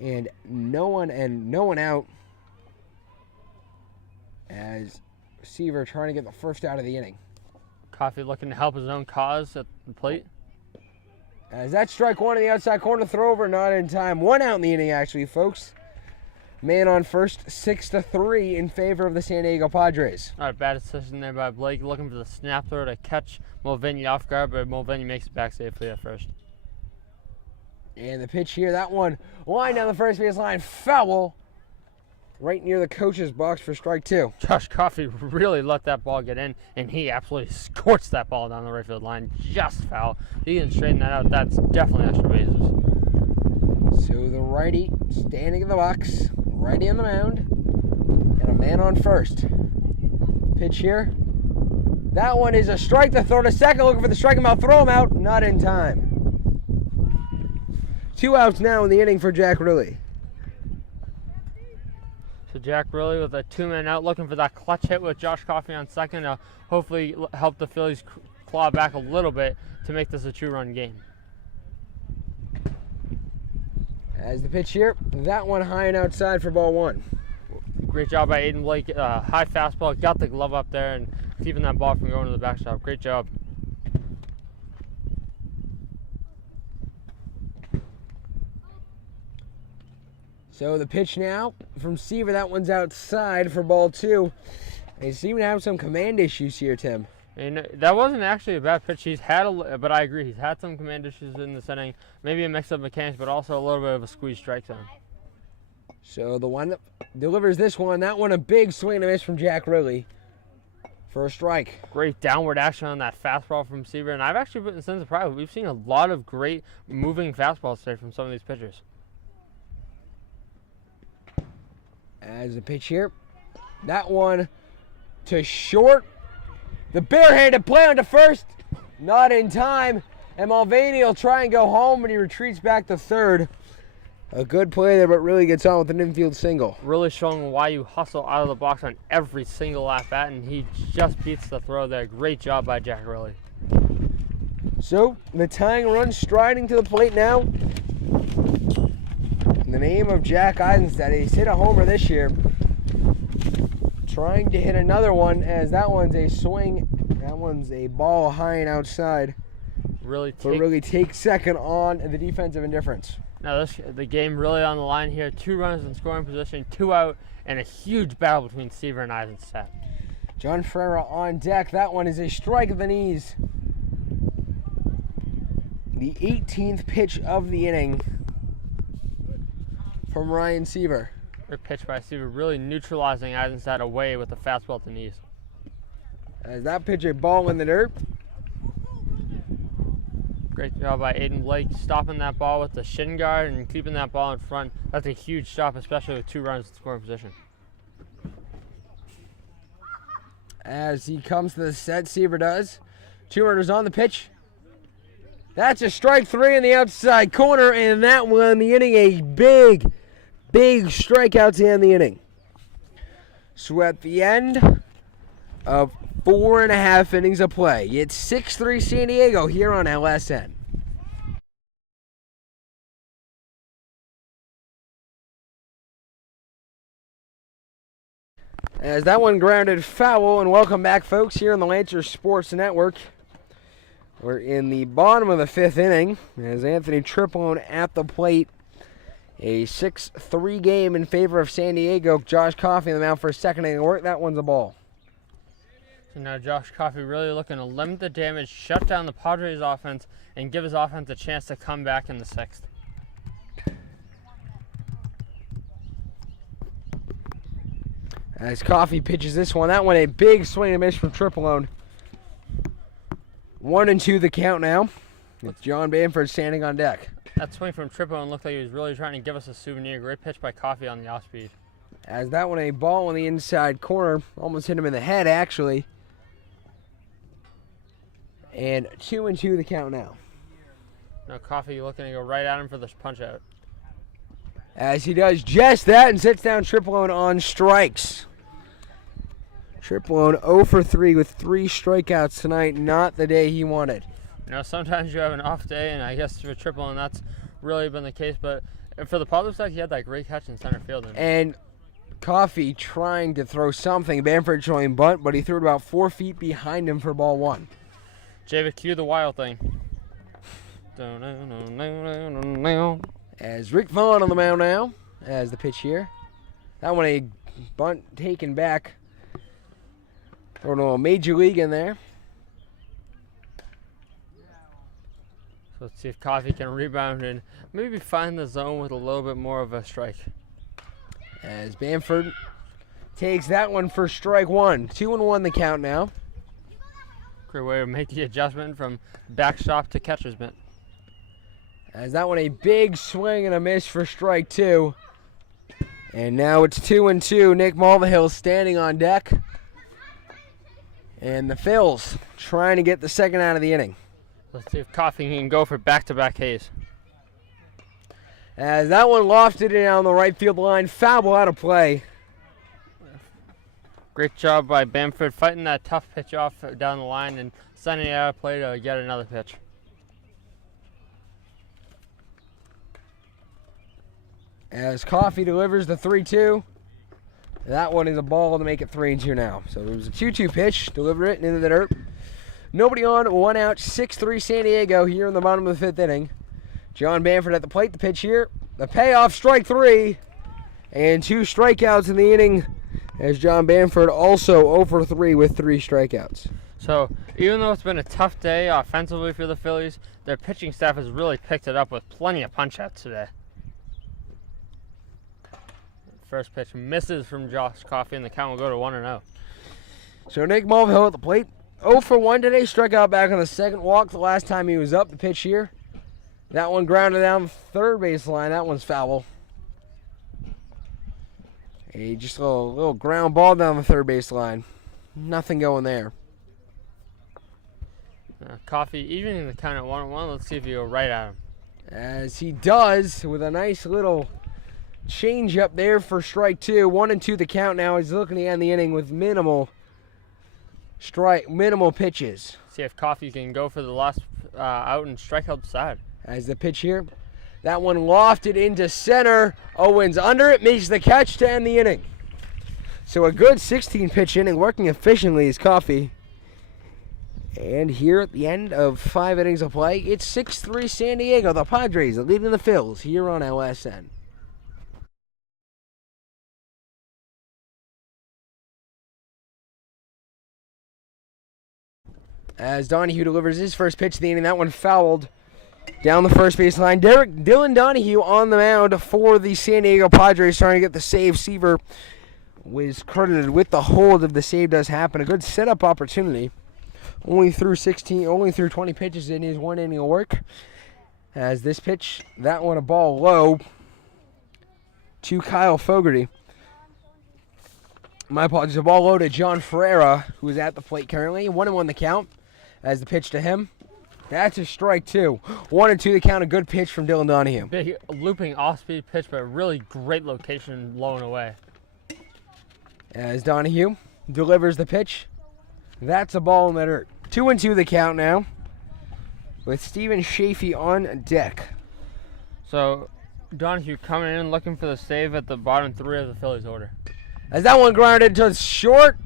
And no one out. As Seaver trying to get the first out of the inning. Coffey looking to help his own cause at the plate. As that strike one in the outside corner, throw over, not in time. One out in the inning, actually, folks. Man on first, 6-3 in favor of the San Diego Padres. All right, bad decision there by Blake, looking for the snap throw to catch Mulvaney off guard, but Mulvaney makes it back safely at first. And the pitch here, that one line down the first base line, foul, right near the coach's box for strike two. Josh Coffey really let that ball get in, and he absolutely scorched that ball down the right field line, just foul. He can straighten that out. That's definitely extra bases. So the righty standing in the box, righty on the mound, and a man on first. Pitch here. That one is a strike. The throw to second, looking for the strike him out, throw him out, not in time. 2 outs now in the inning for Jack Riley. So Jack Riley with a 2-man out, looking for that clutch hit with Josh Coffey on second to hopefully help the Phillies claw back a little bit to make this a 2-run game. As the pitch here, that one high and outside for ball one. Great job by Aiden Blake. High fastball, got the glove up there and keeping that ball from going to the backstop. Great job. So the pitch now from Seaver, that one's outside for ball two. They seem to have some command issues here, Tim. And that wasn't actually a bad pitch. But I agree, he's had some command issues in this inning. Maybe a mix of mechanics, but also a little bit of a squeeze strike zone. So the one that delivers this one, that one a big swing and a miss from Jack Riley for a strike. Great downward action on that fastball from Seaver, and I've actually been since surprised. We've seen a lot of great moving fastballs today from some of these pitchers. As the pitch here, that one to short. The barehanded play on to first, not in time. And Mulvaney will try and go home, but he retreats back to third. A good play there, but really gets on with an infield single. Really showing why you hustle out of the box on every single at-bat, and he just beats the throw there. Great job by Jack Riley. So the tying run striding to the plate now. In the name of Jack Eisenstadt, he's hit a homer this year. Trying to hit another one, as that one's a swing. That one's a ball high and outside. Really take second on the defensive indifference. Now the game really on the line here. 2 runners in scoring position, 2 out, and a huge battle between Seaver and Eisenstadt. John Ferreira on deck. That one is a strike of the knees. The 18th pitch of the inning from Ryan Seaver. Good pitch by Seaver, really neutralizing Eisenstadt away with the fastball at the knees. As that pitch, a ball in the dirt. Great job by Aiden Blake stopping that ball with the shin guard and keeping that ball in front. That's a huge stop, especially with 2 runners in scoring position. As he comes to the set, Seaver does. 2 runners on the pitch. That's a strike 3 in the outside corner, and that one, the inning, a big, big strikeout to end the inning. So at the end of 4.5 innings of play, it's 6-3 San Diego here on LSN. As that one grounded foul, and welcome back, folks, here on the Lancer Sports Network. We're in the bottom of the 5th inning as Anthony Triplone at the plate. A 6-3 game in favor of San Diego. Josh Coffey on the mound for a second inning work. That one's a ball. So now Josh Coffey really looking to limit the damage, shut down the Padres offense, and give his offense a chance to come back in the 6th. As Coffey pitches this one, that one a big swing and miss from Triplone. 1-2 the count now, with John Bamford standing on deck. That swing from Triplone looked like he was really trying to give us a souvenir. Great pitch by Coffey on the off speed. As that one a ball on the inside corner, almost hit him in the head actually. And 2-2 the count now. Now Coffey looking to go right at him for this punch out. As he does just that and sits down Triplone on strikes. Triplone 0 for 3 with 3 strikeouts tonight. Not the day he wanted. You know, sometimes you have an off day, and I guess for Triplone that's really been the case. But for the Padres side, he had that great catch in center field. And Coffey trying to throw something. Bamford showing bunt, but he threw it about 4 feet behind him for ball 1. Javid, cue the wild thing. As Rick Vaughn on the mound now, as the pitch here. That one a bunt taken back. Throwing a little major league in there. So let's see if Coffey can rebound and maybe find the zone with a little bit more of a strike. As Bamford takes that one for strike 1. 2-1 the count now. Great way to make the adjustment from backstop to catcher's mitt. As that one a big swing and a miss for strike 2. And now it's 2-2. Nick Mulvihill standing on deck. And the Phils trying to get the second out of the inning. Let's see if Coffey can go for back-to-back Ks. As that one lofted it down the right field line. Foul out of play. Great job by Bamford fighting that tough pitch off down the line and sending it out of play to get another pitch. As Coffey delivers the 3-2. That one is a ball to make it 3-2 now. So it was a 2-2 pitch. Deliver it into the dirt. Nobody on, 1 out, 6-3 San Diego here in the bottom of the 5th inning. John Bamford at the plate. The pitch here. The payoff, strike 3. And 2 strikeouts in the inning as John Bamford also 0 for 3 with 3 strikeouts. So even though it's been a tough day offensively for the Phillies, their pitching staff has really picked it up with plenty of punch-outs today. First pitch misses from Josh Coffey, and the count will go to 1-0. So Nick Mulvihill at the plate. 0 for 1 today. Struck out back on the second walk the last time he was up. The pitch here. That one grounded down the third base line. That one's foul. Just a little ground ball down the third base line. Nothing going there. Coffey evening the count at 1-1. Let's see if he go right at him. As he does with a nice little change up there for strike 2. 1-2 the count now. He's looking to end the inning with minimal pitches. See if Coffey can go for the last out and strike out the side. As the pitch here. That one lofted into center. Owens under it, makes the catch to end the inning. So a good 16-pitch inning, working efficiently is Coffey. And here at the end of 5 innings of play, it's 6-3 San Diego. The Padres are leading the Phils here on LSN. As Donahue delivers his first pitch of the inning, that one fouled down the first base line. Dylan Donahue on the mound for the San Diego Padres, trying to get the save. Seaver was credited with the hold if the save does happen. A good setup opportunity. Only threw 20 pitches in his 1 inning of work. As this pitch, that one a ball low to Kyle Fogarty. My apologies, a ball low to John Ferreira, who is at the plate currently. 1-1 the count. As the pitch to him. That's a strike 2. 1-2 the count. A good pitch from Dylan Donahue. Big looping off-speed pitch, but really great location low and away. As Donahue delivers the pitch. That's a ball in the dirt. 2-2 the count now, with Stephen Chafee on deck. So Donahue coming in looking for the save at the bottom 3 of the Phillies order. As that one grounded to short,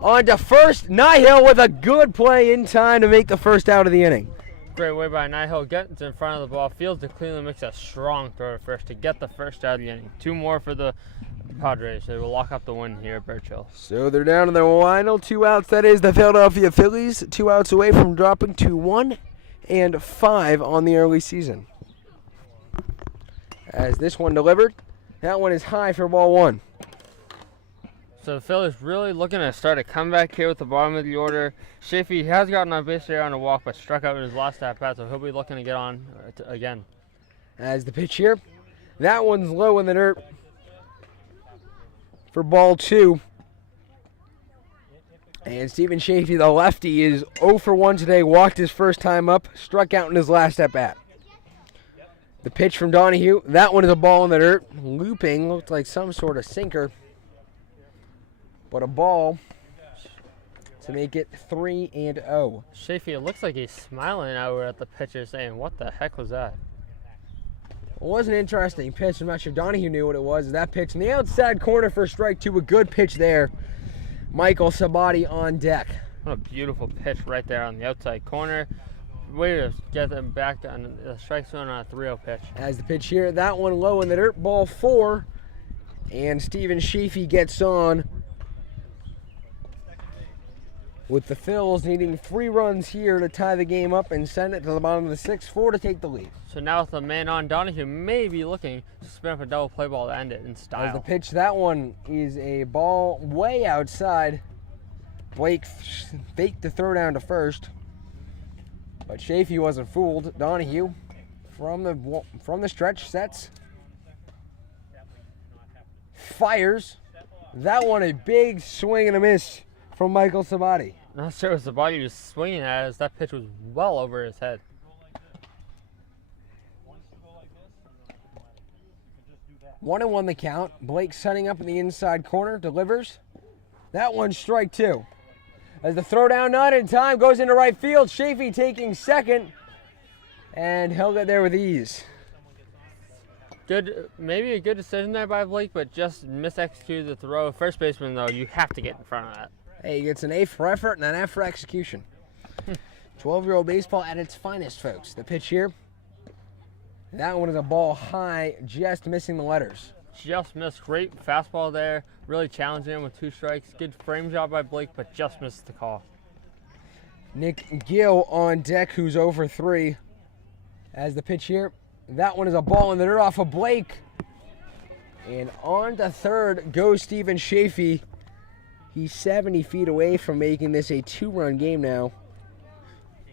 on to first. Nihil with a good play in time to make the first out of the inning. Great way by Nihil, gets in front of the ball, fields it cleanly, makes a strong throw to first to get the first out of the inning. 2 more for the Padres. They will lock up the win here at Birch Hill. So they're down to their final 2 outs. That is the Philadelphia Phillies, 2 outs away from dropping to 1-5 on the early season. As this one delivered, that one is high for ball 1. So the Phillies really looking to start a comeback here with the bottom of the order. Chafee has gotten on base there on a walk, but struck out in his last at-bat, so he'll be looking to get on again. As the pitch here, that one's low in the dirt for ball 2. And Stephen Chafee, the lefty, is 0 for 1 today. Walked his first time up, struck out in his last at-bat. The pitch from Donahue, that one is a ball in the dirt. Looping, looked like some sort of sinker. But a ball to make it 3-0. Chafee, it looks like he's smiling over at the pitcher saying, what the heck was that? It was an interesting pitch. I'm not sure Donahue knew what it was. That pitch in the outside corner for strike 2. A good pitch there. Michael Sabati on deck. What a beautiful pitch right there on the outside corner. Way to get them back on the strike zone on a 3-0 pitch. As the pitch here, that one low in the dirt, ball 4. And Stephen Chafee gets on, with the Phils needing 3 runs here to tie the game up and send it to the bottom of the 6th, 4 to take the lead. So now with the man on, Donahue may be looking to spin up a double play ball to end it in style. As the pitch, that one is a ball way outside. Blake faked the throw down to first, but Chafee wasn't fooled. Donahue from the stretch sets, fires. That one a big swing and a miss from Michael Sabati. Not sure what Sabati was swinging at, as that pitch was well over his head. One and 1 the count. Blake setting up in the inside corner, delivers. That one's strike 2. As the throw down not in time, goes into right field. Chafee taking second, and he'll get there with ease. Good, maybe a good decision there by Blake, but just misexecuted the throw. First baseman, though, you have to get in front of that. Hey, he gets an A for effort and an F for execution. 12-year-old baseball at its finest, folks. The pitch here, that one is a ball high, just missing the letters. Just missed. Great fastball there. Really challenging him with 2 strikes. Good frame job by Blake, but just missed the call. Nick Gill on deck, who's over 3. As the pitch here, that one is a ball in the dirt off of Blake. And on to third goes Stephen Chafee. He's 70 feet away from making this a 2-run game now.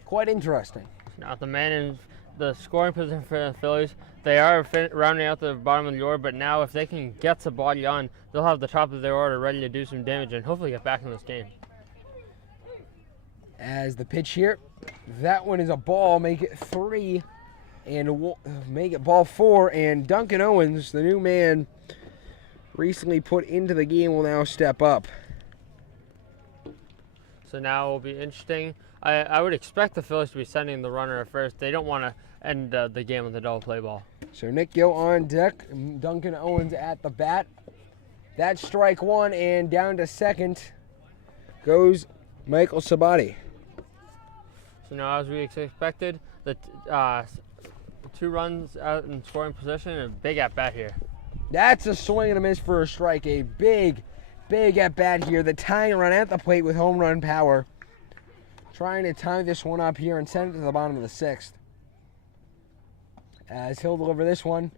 Quite interesting. Now the man in the scoring position for the Phillies, they are rounding out the bottom of the order, but now if they can get Sabati on, they'll have the top of their order ready to do some damage and hopefully get back in this game. As the pitch here, that one is a ball, make it 3, and we'll make it ball 4, and Duncan Owens, the new man recently put into the game, will now step up. So now it will be interesting. I would expect the Phillies to be sending the runner at first. They don't want to end the game with a double play ball. So Nick Gill on deck, Duncan Owens at the bat. That's strike 1, and down to second goes Michael Sabati. So now, as we expected, the 2 runs out in scoring position and a big at bat here. That's a swing and a miss for a strike. A big at bat here. The tying run at the plate with home run power. Trying to tie this one up here and send it to the bottom of the 6th. As he'll deliver this one.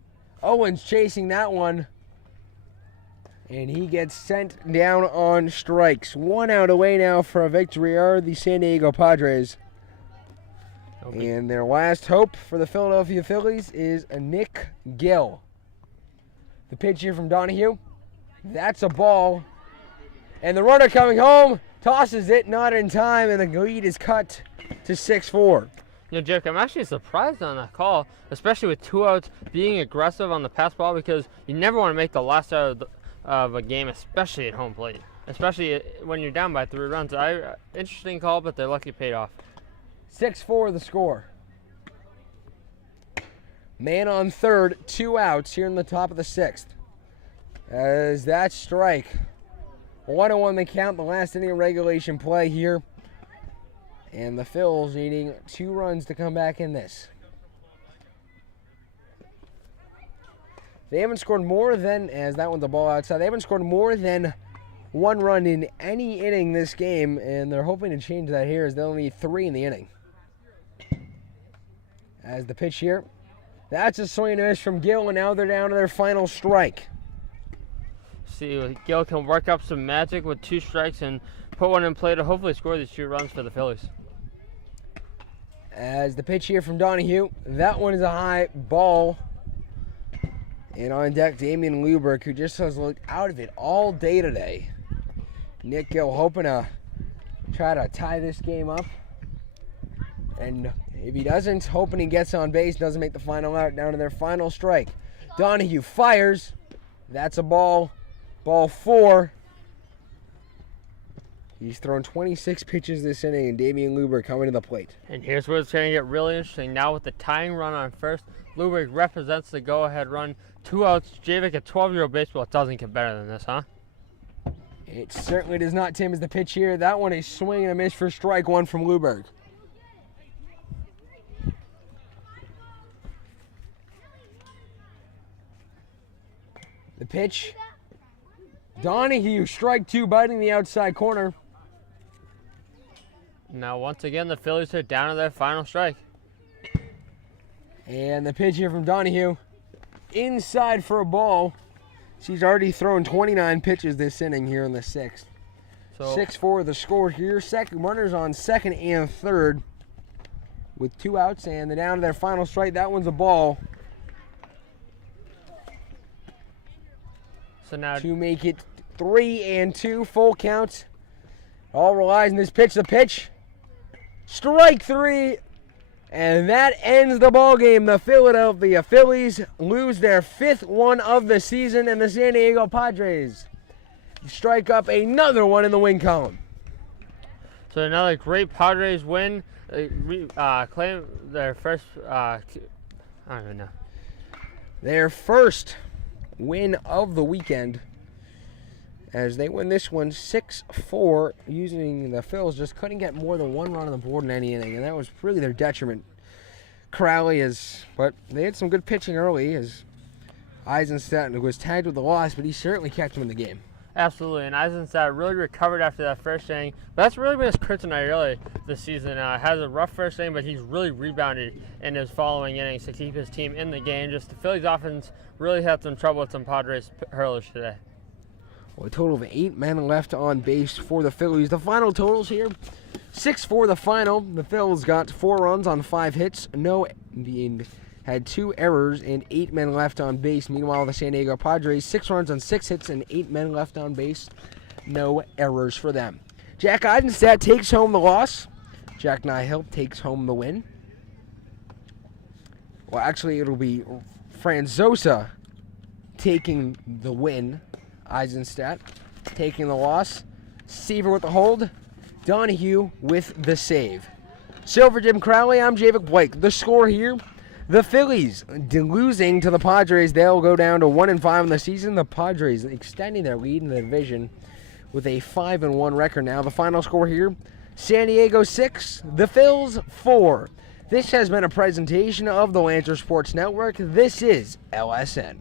Owens chasing that one. And he gets sent down on strikes. 1 out away now for a victory are the San Diego Padres. And their last hope for the Philadelphia Phillies is a Nick Gill. The pitch here from Donahue. That's a ball. And the runner coming home tosses it, not in time, and the lead is cut to 6-4. Jake, I'm actually surprised on that call, especially with 2 outs, being aggressive on the pass ball, because you never want to make the last out of a game, especially at home plate, especially when you're down by 3 runs. Interesting call, but they're lucky it paid off. 6-4 the score. Man on third, 2 outs here in the top of the 6th. As that strike, 1-1 the count, the last inning of regulation play here. And the Phils needing 2 runs to come back in this. They haven't scored more than, as that one's a ball outside, they haven't scored more than 1 run in any inning this game, and they're hoping to change that here as they'll need 3 in the inning. As the pitch here, that's a swing and a miss from Gill, and now they're down to their final strike. See, Gill can work up some magic with 2 strikes and put one in play to hopefully score these 2 runs for the Phillies. As the pitch here from Donahue, that one is a high ball. And on deck, Damian Luberg, who just has looked out of it all day today. Nick Gill hoping to try to tie this game up. And if he doesn't, hoping he gets on base, doesn't make the final out, down to their final strike. Donahue fires. That's a ball. Ball 4. He's thrown 26 pitches this inning, and Damian Luberg coming to the plate. And here's where it's going to get really interesting. Now with the tying run on first, Luberg represents the go-ahead run. 2 outs. Javik, a 12-year-old baseball, it doesn't get better than this, huh? It certainly does not, Tim, as the pitch here. That one a swing and a miss for strike 1 from Luberg. The pitch. Donahue, strike 2, biting the outside corner. Now, once again, the Phillies are down to their final strike. And the pitch here from Donahue. Inside for a ball. She's already thrown 29 pitches this inning here in the 6th. So 6-4 the score here. Runners on second and third with 2 outs, and they're down to their final strike. That one's a ball. So now to make it 3-2, full count. All relies on this pitch. The pitch. Strike 3. And that ends the ball game. The Philadelphia Phillies lose their 5th one of the season, and the San Diego Padres strike up another one in the win column. So another great Padres win. Claim their first, I don't even know. Their first win of the weekend as they win this one 6-4, using the Phils just couldn't get more than 1 run on the board in any inning, and that was really their detriment. But they had some good pitching early as Eisenstadt was tagged with the loss, but he certainly kept him in the game. Absolutely, and Eisenstadt really recovered after that first inning. But that's really been his kryptonite early this season. Has a rough first inning, but he's really rebounded in his following innings to keep his team in the game. Just the Phillies offense really had some trouble with some Padres hurlers today. Well, a total of 8 men left on base for the Phillies. The final totals here, 6-4 the final. The Phils got 4 runs on 5 hits. Had 2 errors and 8 men left on base. Meanwhile, the San Diego Padres, 6 runs on 6 hits and 8 men left on base. No errors for them. Jack Eisenstadt takes home the loss. Jack Nyhill takes home the win. Well, actually, it'll be Franzosa taking the win. Eisenstadt taking the loss. Seaver with the hold. Donahue with the save. So for Jim Crowley, I'm Javik Blake. The score here, the Phillies losing to the Padres. They'll go down to 1-5 in the season. The Padres extending their lead in the division with a 5-1 record now. The final score here, San Diego 6, the Phils 4. This has been a presentation of the Lancer Sports Network. This is LSN.